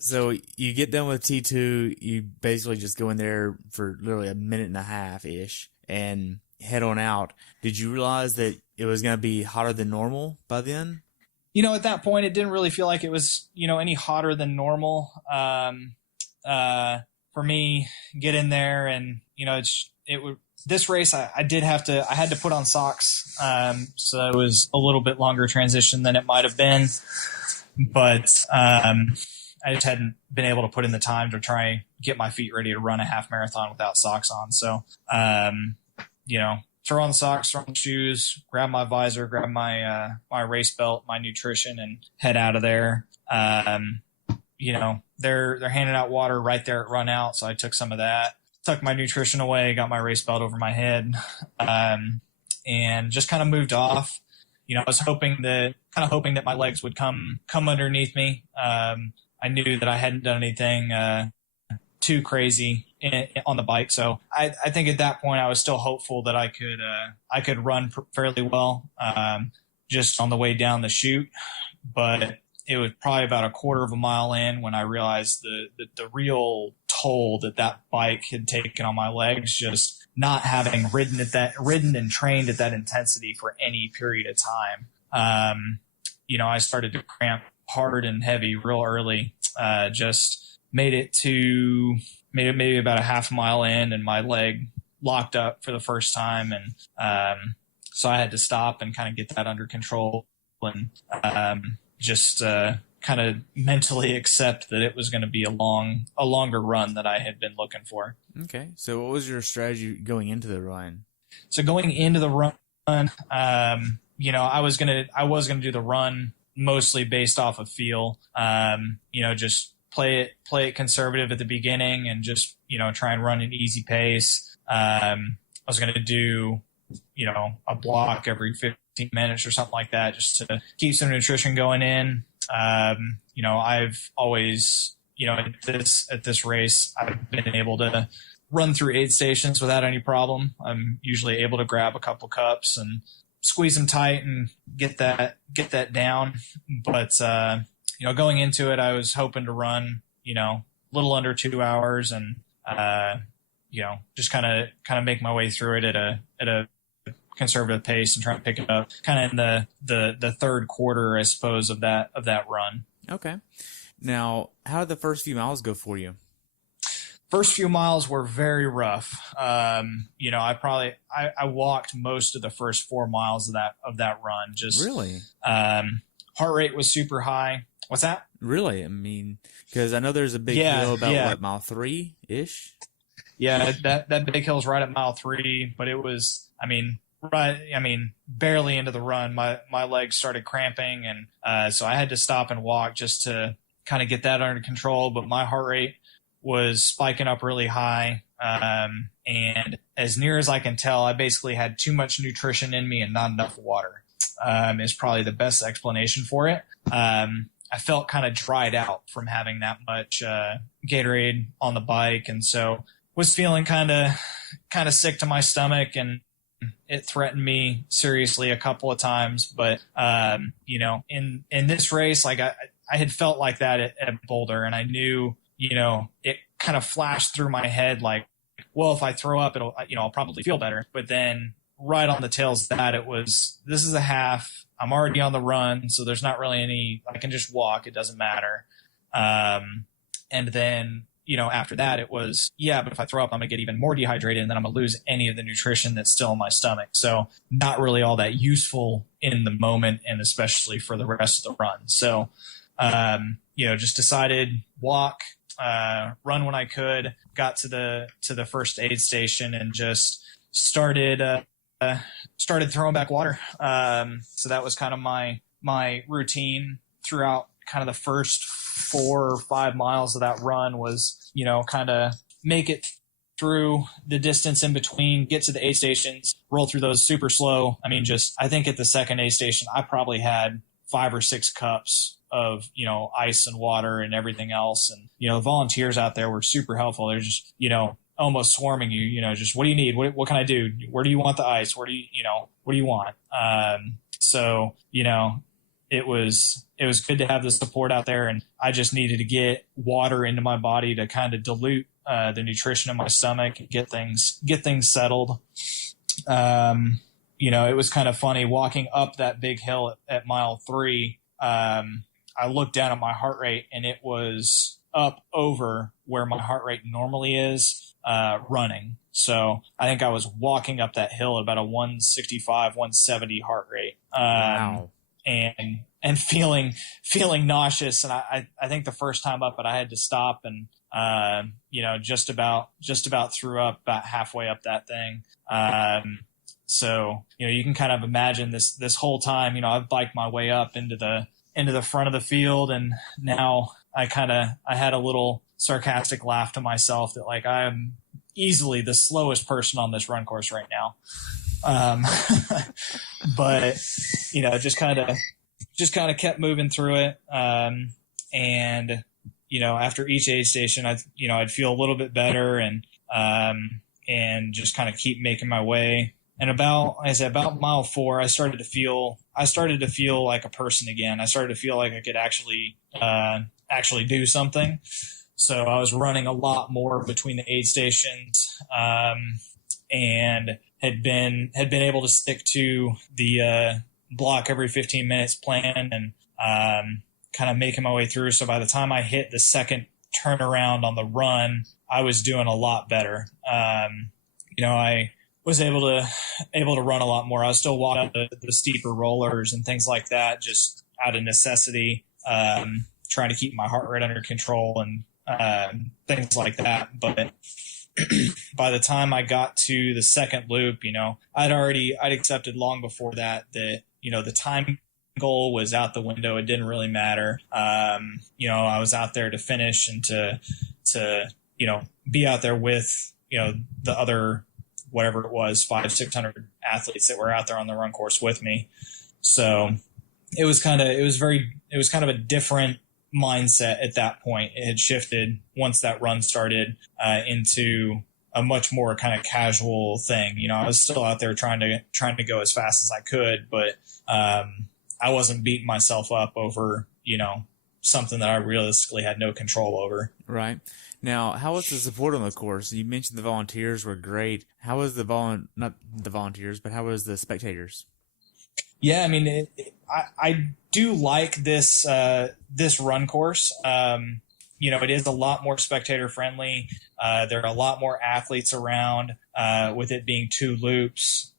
So you get done with T2, you basically just go in there for literally a minute and a half ish and head on out. Did you realize that it was going to be hotter than normal by then? At that point, it didn't really feel like it was, any hotter than normal. For me, get in there and, this race, I had to put on socks. So it was a little bit longer transition than it might have been, but, I just hadn't been able to put in the time to try and get my feet ready to run a half marathon without socks on. So, throw on the socks, throw on the shoes, grab my visor, grab my, my race belt, my nutrition, and head out of there. They're handing out water right there at run out. So I took some of that, tucked my nutrition away, got my race belt over my head, and just kind of moved off. I was hoping that my legs would come underneath me. I knew that I hadn't done anything too crazy on the bike, so I think at that point I was still hopeful that I could run fairly well just on the way down the chute. But it was probably about a quarter of a mile in when I realized the real toll that bike had taken on my legs, just not having ridden and trained at that intensity for any period of time. I started to cramp hard and heavy real early. Just made it maybe about a half mile in, and my leg locked up for the first time. And so I had to stop and kind of get that under control, and just kind of mentally accept that it was going to be a longer run that I had been looking for. Okay. So what was your strategy going into the run? So going into the run, I was going to do the run mostly based off of feel, just play it conservative at the beginning and just, try and run an easy pace. I was going to do, a block every 15 minutes or something like that, just to keep some nutrition going in. I've always, at this race, I've been able to run through aid stations without any problem. I'm usually able to grab a couple cups and squeeze them tight and get that down. But, going into it, I was hoping to run, a little under 2 hours and, just kind of make my way through it at a conservative pace and try to pick it up kind of in the third quarter, I suppose, of that run. Okay. Now, how did the first few miles go for you? first few miles were very rough. I walked most of the first 4 miles of that run. Just Really? Heart rate was super high. What's that? Really? I mean, because I know there's a big hill about what, mile 3-ish? Yeah, that big hill's right at mile 3, but it was, barely into the run, my legs started cramping, and so I had to stop and walk just to kind of get that under control. But my heart rate was spiking up really high, and as near as I can tell, I basically had too much nutrition in me and not enough water. Is probably the best explanation for it. I felt kind of dried out from having that much Gatorade on the bike, and so was feeling kind of sick to my stomach, and it threatened me seriously a couple of times. But in this race, like I had felt like that at Boulder, and I knew, it kind of flashed through my head like, well, if I throw up, I'll probably feel better. But then right on the tails of that, this is a half. I'm already on the run, so there's not really I can just walk. It doesn't matter. And then, after that, it was, but if I throw up, I'm going to get even more dehydrated, and then I'm going to lose any of the nutrition that's still in my stomach. So not really all that useful in the moment, and especially for the rest of the run. So, just decided walk, run when I could, got to the first aid station, and just started throwing back water. So that was kind of my routine throughout kind of the first 4 or 5 miles of that run was, kind of make it through the distance in between, get to the aid stations, roll through those super slow. I think at the second aid station, I probably had 5 or 6 cups of, ice and water and everything else. And, the volunteers out there were super helpful. They're just, almost swarming you, just, what do you need? What can I do? Where do you want the ice? What do you want? So, it was good to have the support out there, and I just needed to get water into my body to kind of dilute the nutrition in my stomach and get things settled. It was kind of funny walking up that big hill at mile 3. I looked down at my heart rate, and it was up over where my heart rate normally is running. So I think I was walking up that hill at about a 165, 170 heart rate. Wow. And feeling nauseous. And I think the first time up, but I had to stop and, just about threw up about halfway up that thing. So, you can kind of imagine this whole time, I've biked my way up into the front of the field. And now I had a little sarcastic laugh to myself that, like, I am easily the slowest person on this run course right now. But, just kind of kept moving through it. And, after each aid station, I'd feel a little bit better, and just kind of keep making my way. And about mile 4, I started to feel like a person again. I started to feel like I could actually do something. So I was running a lot more between the aid stations, and had been able to stick to the block every 15 minutes plan, and kind of making my way through. So by the time I hit the second turnaround on the run, I was doing a lot better. I was able to run a lot more. I was still walking the steeper rollers and things like that, just out of necessity, trying to keep my heart rate under control and things like that. But by the time I got to the second loop, I'd accepted long before that the time goal was out the window. It didn't really matter. I was out there to finish and to be out there with, the other, whatever it was, 500-600 athletes that were out there on the run course with me. So it was kind of a different mindset at that point. It had shifted once that run started into a much more kind of casual thing. I was still out there trying to go as fast as I could, but I wasn't beating myself up over, something that I realistically had no control over. Right. Now, how was the support on the course? You mentioned the volunteers were great. How was not the volunteers, but how was the spectators? Yeah, I do like this run course. It is a lot more spectator friendly. There are a lot more athletes around, with it being 2 loops.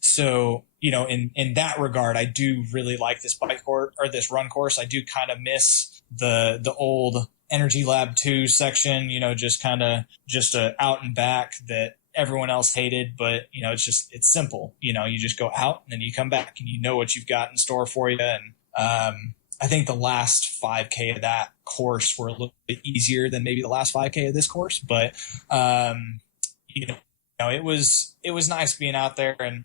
So, in that regard, I do really like this bike course or this run course. I do kind of miss the old Energy Lab 2 section, just a out and back that everyone else hated, but it's simple. You just go out and then you come back and you know what you've got in store for you. And I think the last 5K of that course were a little bit easier than maybe the last 5K of this course, but it was nice being out there. And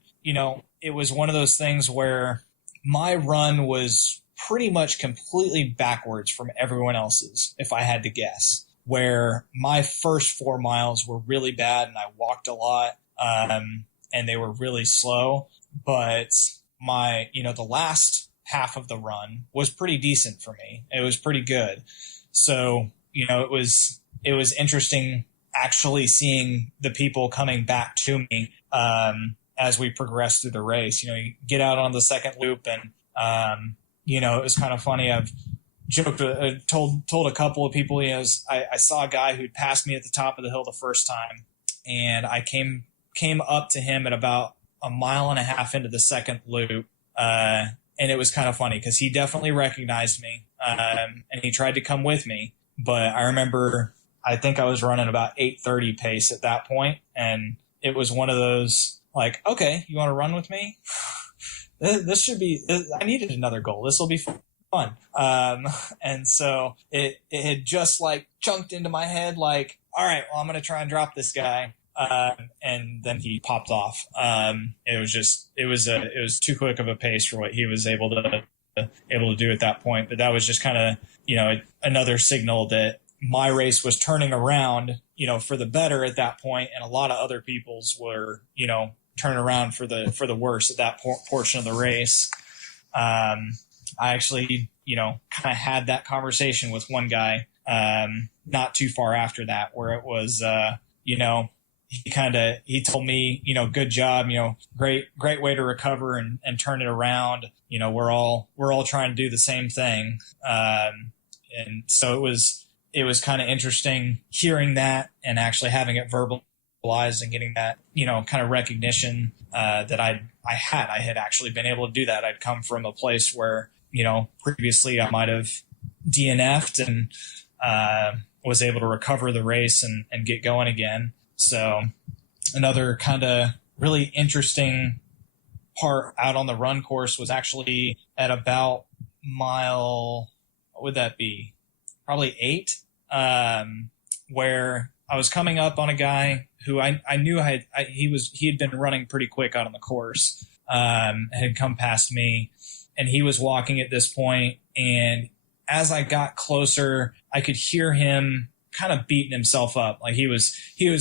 it was one of those things where my run was pretty much completely backwards from everyone else's, if I had to guess, where my first 4 miles were really bad and I walked a lot, and they were really slow. But the last half of the run was pretty decent for me. It was pretty good. So, it was interesting actually seeing the people coming back to me, as we progressed through the race. You get out on the second loop and, it was kind of funny. I've joked, told a couple of people, I saw a guy who'd passed me at the top of the hill the first time, and I came up to him at about 1.5 miles into the second loop. And it was kind of funny because he definitely recognized me, and he tried to come with me. But I remember, I think I was running about 8:30 pace at that point, and it was one of those like, okay, you want to run with me? This should be, I needed another goal. This will be fun. And so it had just like chunked into my head, like, all right, well, I'm going to try and drop this guy. And then he popped off. It was too quick of a pace for what he was able to do at that point. But that was just kind of, another signal that my race was turning around, for the better at that point, and a lot of other people's were, turning around for the worse at that portion of the race. I actually, kind of had that conversation with one guy, not too far after that, where it was, he told me, good job, great way to recover and turn it around. We're all trying to do the same thing. And so it was kind of interesting hearing that and actually having it verbalized and getting that, kind of recognition, that I had actually been able to do that. I'd come from a place where, previously I might have DNF'd and, was able to recover the race and get going again. So another kind of really interesting part out on the run course was actually at about what would that be? Probably 8, where I was coming up on a guy who I knew he had been running pretty quick out on the course, had come past me, and he was walking at this point. And as I got closer, I could hear him kind of beating himself up. Like he was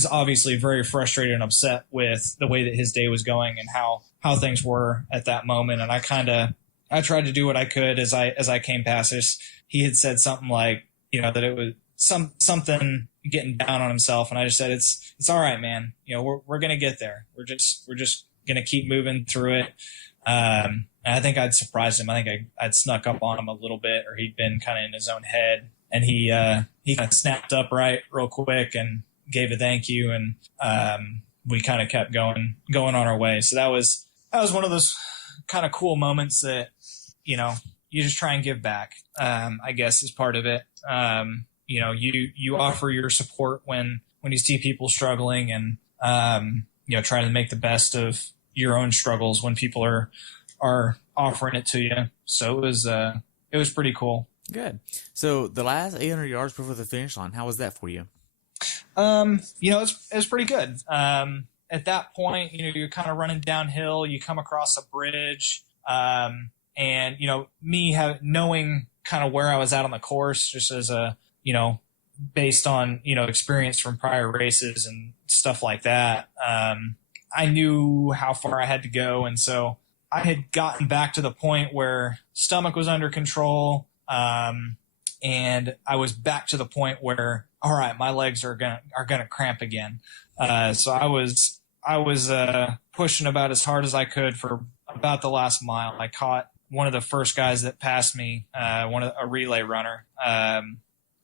obviously very frustrated and upset with the way that his day was going and how things were at that moment. And I tried to do what I could as I came past this. He had said something like, that it was something getting down on himself. And I just said, it's all right, man. We're going to get there. We're just going to keep moving through it. And I think I'd surprised him. I think I'd snuck up on him a little bit, or he'd been kind of in his own head. And he kind of snapped upright real quick and gave a thank you. And we kind of kept going on our way. So that was one of those kind of cool moments that, you just try and give back, I guess, is part of it. You offer your support when you see people struggling, and, try to make the best of your own struggles when people are offering it to you. So it was pretty cool. Good. So the last 800 yards before the finish line, how was that for you? It was pretty good. At that point, you're kind of running downhill. You come across a bridge, and me knowing kind of where I was at on the course, just as a based on experience from prior races and stuff like that. I knew how far I had to go, and so I had gotten back to the point where stomach was under control. And I was back to the point where, all right, my legs are gonna cramp again. So I was pushing about as hard as I could for about the last mile. I caught one of the first guys that passed me, a relay runner.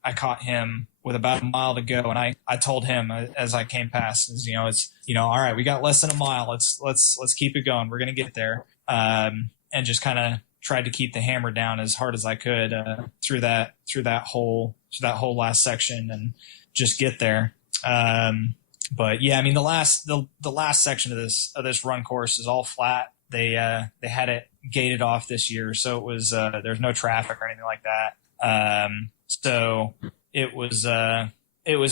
I caught him with about a mile to go, and I told him as I came past, all right, we got less than a mile. Let's keep it going. We're gonna get there. And just kind of tried to keep the hammer down as hard as I could through that whole last section and just get there. But yeah, I mean the last section of this run course is all flat. They had it gated off this year, so it was there's no traffic or anything like that. So it was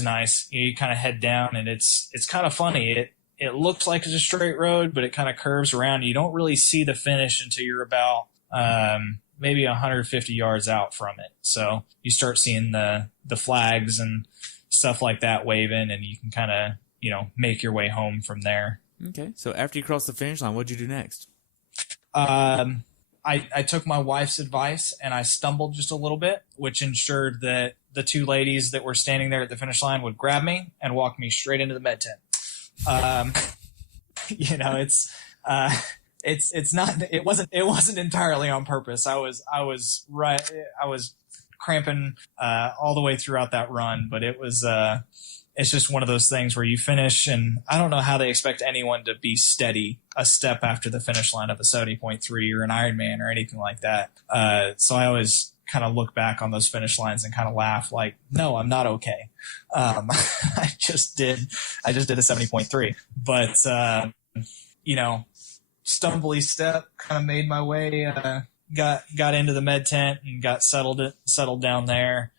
nice. You kind of head down, and it's kind of funny. It looks like it's a straight road, but it kind of curves around. You don't really see the finish until you're about maybe 150 yards out from it. So you start seeing the flags and stuff like that waving, and you can kind of, make your way home from there. Okay. So after you crossed the finish line, what'd you do next? I took my wife's advice and I stumbled just a little bit, which ensured that the two ladies that were standing there at the finish line would grab me and walk me straight into the med tent. It wasn't entirely on purpose. I was cramping all the way throughout that run, but it's just one of those things where you finish, and I don't know how they expect anyone to be steady a step after the finish line of a 70.3 or an Ironman or anything like that. So I always kind of look back on those finish lines and kind of laugh like, no, I'm not okay. I just did a 70.3, but, stumbly step, kind of made my way, got into the med tent and got settled down there.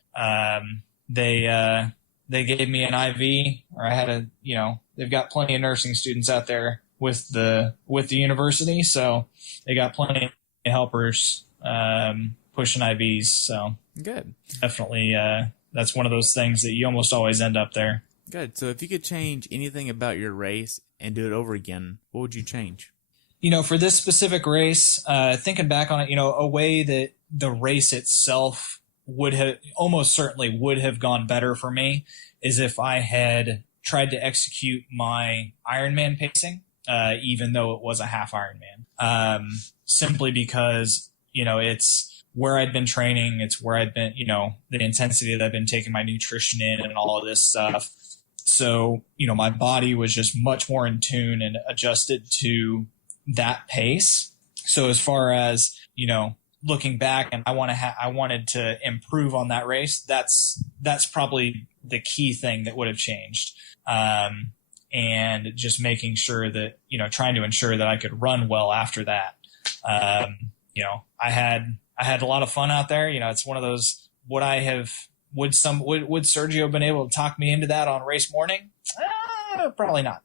They gave me an IV, or I had they've got plenty of nursing students out there with the university. So they got plenty of helpers, pushing IVs. So good. Definitely. That's one of those things that you almost always end up there. Good. So if you could change anything about your race and do it over again, what would you change? For this specific race, thinking back on it, a way that the race itself almost certainly would have gone better for me is if I had tried to execute my Ironman pacing, even though it was a half Ironman, simply because, it's where I'd been training. It's where I'd been, the intensity that I've been taking my nutrition in and all of this stuff. So, my body was just much more in tune and adjusted to that pace. So as far as, looking back, and I wanted to improve on that race, that's probably the key thing that would have changed. And just making sure that, trying to ensure that I could run well after that. I had a lot of fun out there. It's one of those, would Sergio been able to talk me into that on race morning? Probably not.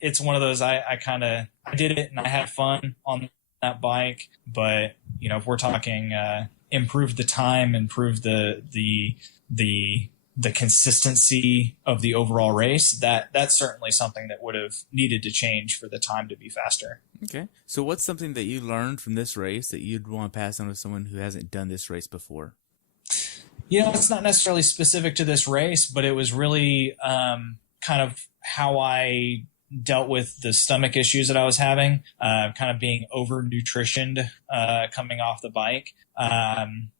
It's one of those, I did it and I had fun on that bike, but if we're talking improve the time, improve the consistency of the overall race, that's certainly something that would have needed to change for the time to be faster. Okay, so what's something that you learned from this race that you'd want to pass on to someone who hasn't done this race before? It's not necessarily specific to this race, but it was really kind of how I dealt with the stomach issues that I was having, kind of being over nutritioned coming off the bike. One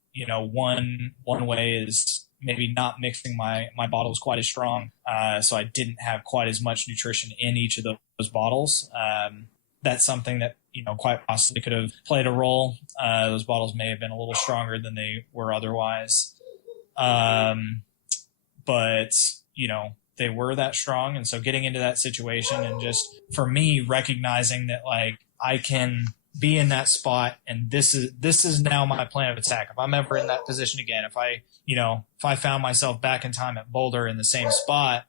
way is maybe not mixing my bottles quite as strong, so I didn't have quite as much nutrition in each of those bottles. That's something that quite possibly could have played a role. Those bottles may have been a little stronger than they were otherwise, but they were that strong. And so getting into that situation and just for me recognizing that like I can be in that spot and this is now my plan of attack. If I'm ever in that position again, if I found myself back in time at Boulder in the same spot,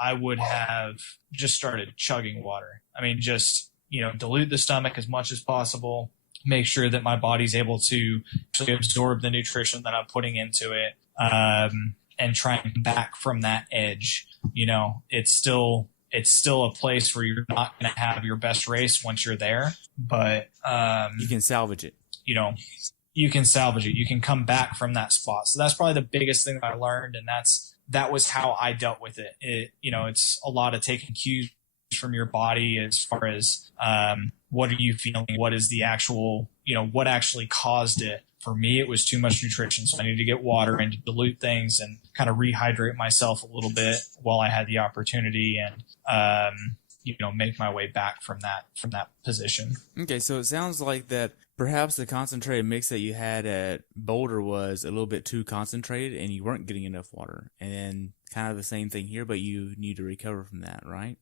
I would have just started chugging water. I mean, just, dilute the stomach as much as possible, make sure that my body's able to absorb the nutrition that I'm putting into it. And try and come back from that edge. It's still a place where you're not going to have your best race once you're there, but you can salvage it. You can salvage it. You can come back from that spot. So that's probably the biggest thing that I learned, and that was how I dealt with it. It's a lot of taking cues from your body as far as what are you feeling, what is the actual, what actually caused it for me, it was too much nutrition. So I needed to get water and to dilute things and kind of rehydrate myself a little bit while I had the opportunity, and, make my way back from that position. Okay. So it sounds like that perhaps the concentrated mix that you had at Boulder was a little bit too concentrated and you weren't getting enough water. And then kind of the same thing here, but you need to recover from that, right?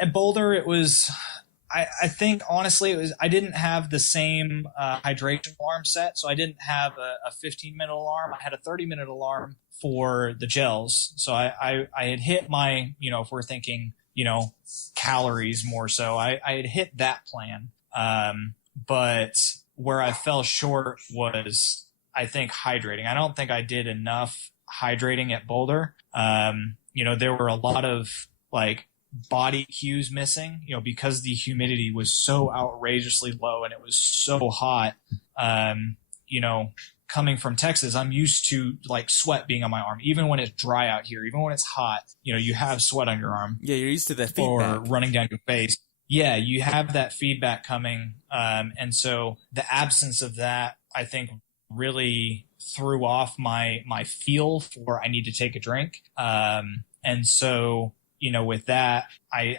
At Boulder, it was, I think, honestly, I didn't have the same hydration alarm set. So I didn't have a 15-minute alarm. I had a 30-minute alarm for the gels. So I had hit my, if we're thinking, calories more so, I had hit that plan. But where I fell short was, I think, hydrating. I don't think I did enough hydrating at Boulder. There were a lot of body cues missing, because the humidity was so outrageously low and it was so hot. Coming from Texas, I'm used to sweat being on my arm, even when it's dry out here, even when it's hot, you have sweat on your arm. Yeah. You're used to that feedback. Or running down your face. Yeah. You have that feedback coming. And so the absence of that, I think, really threw off my feel for I need to take a drink. And so, with that, I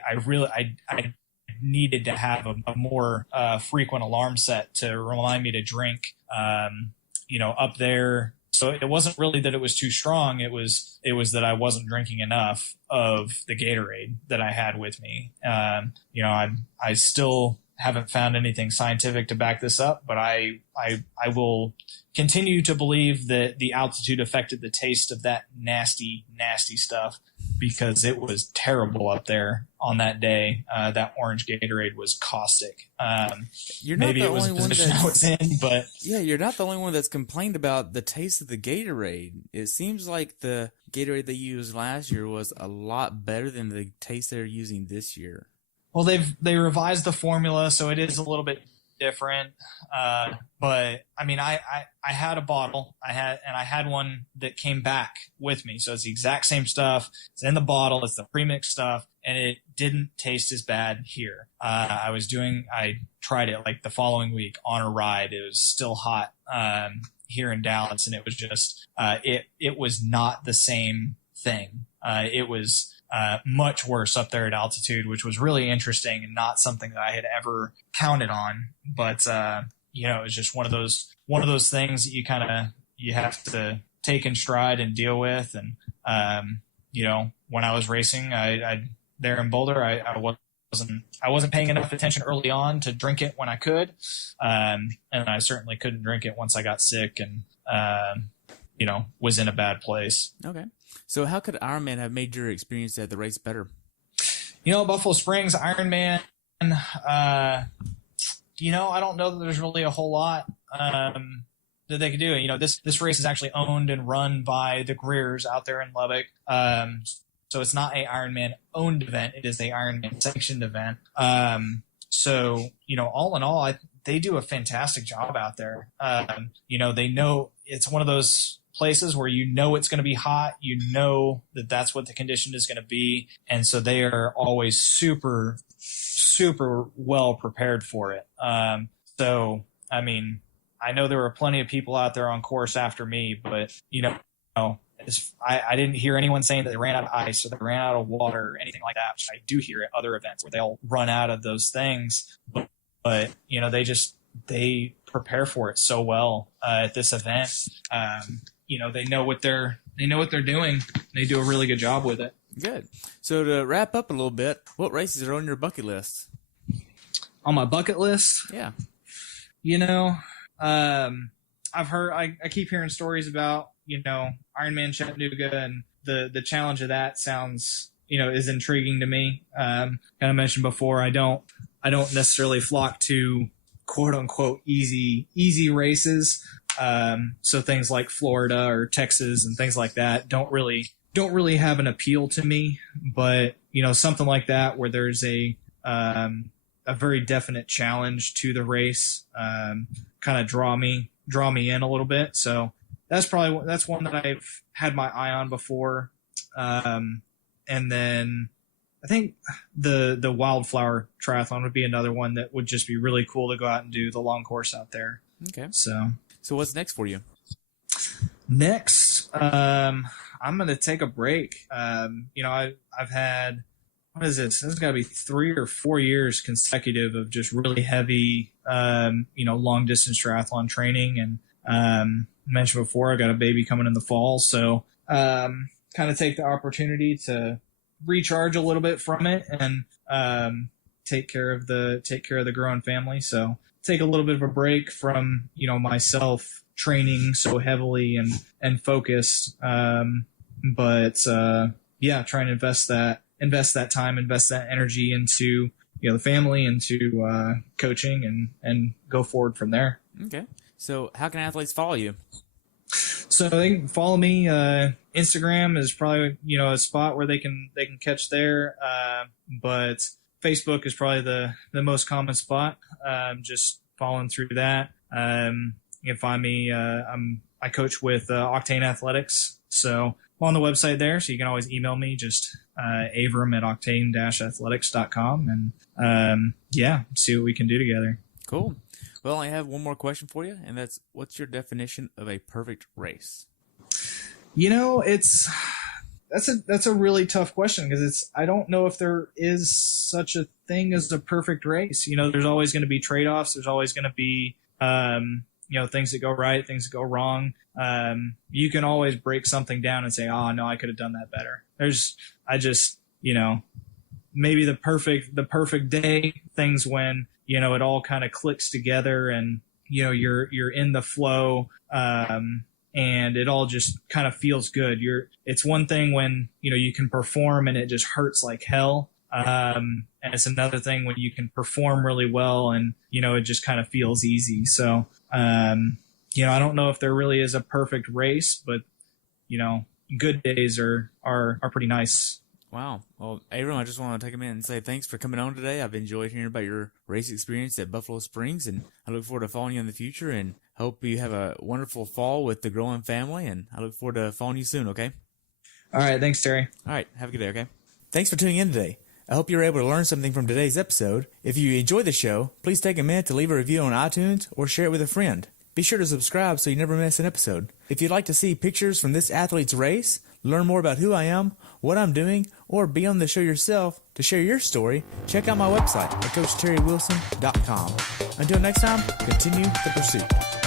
needed to have a more frequent alarm set to remind me to drink, up there. So it wasn't really that it was too strong. It was that I wasn't drinking enough of the Gatorade that I had with me. I still haven't found anything scientific to back this up, but I will continue to believe that the altitude affected the taste of that nasty, nasty stuff, because it was terrible up there on that day. That orange Gatorade was caustic. You're not maybe the it was only the one position I was in, but yeah, you're not the only one that's complained about the taste of the Gatorade. It seems like the Gatorade they used last year was a lot better than the taste they're using this year. Well, they revised the formula, so it is a little bit different. But I mean, I had a bottle, I had one that came back with me. So it's the exact same stuff. It's in the bottle. It's the premixed stuff, and it didn't taste as bad here. I tried it the following week on a ride. It was still hot, here in Dallas, and it was just, it was not the same thing. It was, much worse up there at altitude, which was really interesting and not something that I had ever counted on. But, it was just one of those things that you have to take in stride and deal with. And, when I was racing, I there in Boulder, I wasn't paying enough attention early on to drink it when I could. And I certainly couldn't drink it once I got sick and, was in a bad place. Okay. So how could Ironman have made your experience at the race better? Buffalo Springs, Ironman, I don't know that there's really a whole lot that they could do. This race is actually owned and run by the Greers out there in Lubbock. So it's not a Ironman owned event. It is a Ironman sanctioned event. So, all in all, they do a fantastic job out there. They know it's one of those places where it's going to be hot, that's what the condition is going to be. And so they are always super, super well prepared for it. So, I mean, I know there were plenty of people out there on course after me, but, I didn't hear anyone saying that they ran out of ice or they ran out of water or anything like that, which I do hear at other events where they'll run out of those things. But they prepare for it so well at this event. They know what they're doing. They do a really good job with it. Good. So to wrap up a little bit, what races are on your bucket list? On my bucket list? Yeah. I've heard, I keep hearing stories about, Ironman Chattanooga, and the challenge of that sounds, is intriguing to me. Kind of mentioned before, I don't necessarily flock to quote unquote easy races. So things like Florida or Texas and things like that don't really have an appeal to me, but something like that where there's a very definite challenge to the race, kind of draw me in a little bit. So that's one that I've had my eye on before. And then I think the Wildflower Triathlon would be another one that would just be really cool to go out and do the long course out there. Okay. So what's next for you? next, I'm going to take a break. I've had, what is this? This has got to be 3 or 4 years consecutive of just really heavy, long distance triathlon training. And mentioned before, I got a baby coming in the fall. So kind of take the opportunity to recharge a little bit from it and take care of the growing family. So take a little bit of a break from, myself training so heavily and focused. But try and invest that time, invest that energy into, the family, into coaching and go forward from there. Okay. So how can athletes follow you? So they can follow me. Instagram is probably, a spot where they can catch there. But Facebook is probably the most common spot. Just following through that. You can find me. I coach with Octane Athletics. So I'm on the website there. So you can always email me, just Avram at octane-athletics.com. And see what we can do together. Cool. Well, I have one more question for you, and that's, what's your definition of a perfect race? That's a really tough question, because I don't know if there is such a thing as a perfect race. There's always going to be trade-offs. There's always going to be, things that go right, things that go wrong. You can always break something down and say, oh no, I could have done that better. Maybe the perfect day, things when, it all kind of clicks together and, you're in the flow, and it all just kind of feels good. It's one thing when, you can perform and it just hurts like hell. And it's another thing when you can perform really well and, it just kind of feels easy. So, I don't know if there really is a perfect race, but, good days are pretty nice. Wow. Well, Avram, I just want to take a minute and say thanks for coming on today. I've enjoyed hearing about your race experience at Buffalo Springs, and I look forward to following you in the future, and hope you have a wonderful fall with the growing family, and I look forward to following you soon, okay? All right. Thanks, Terry. All right. Have a good day, okay? Thanks for tuning in today. I hope you were able to learn something from today's episode. If you enjoyed the show, please take a minute to leave a review on iTunes or share it with a friend. Be sure to subscribe so you never miss an episode. If you'd like to see pictures from this athlete's race, learn more about who I am, what I'm doing, or be on the show yourself to share your story, check out my website at CoachTerryWilson.com. Until next time, continue the pursuit.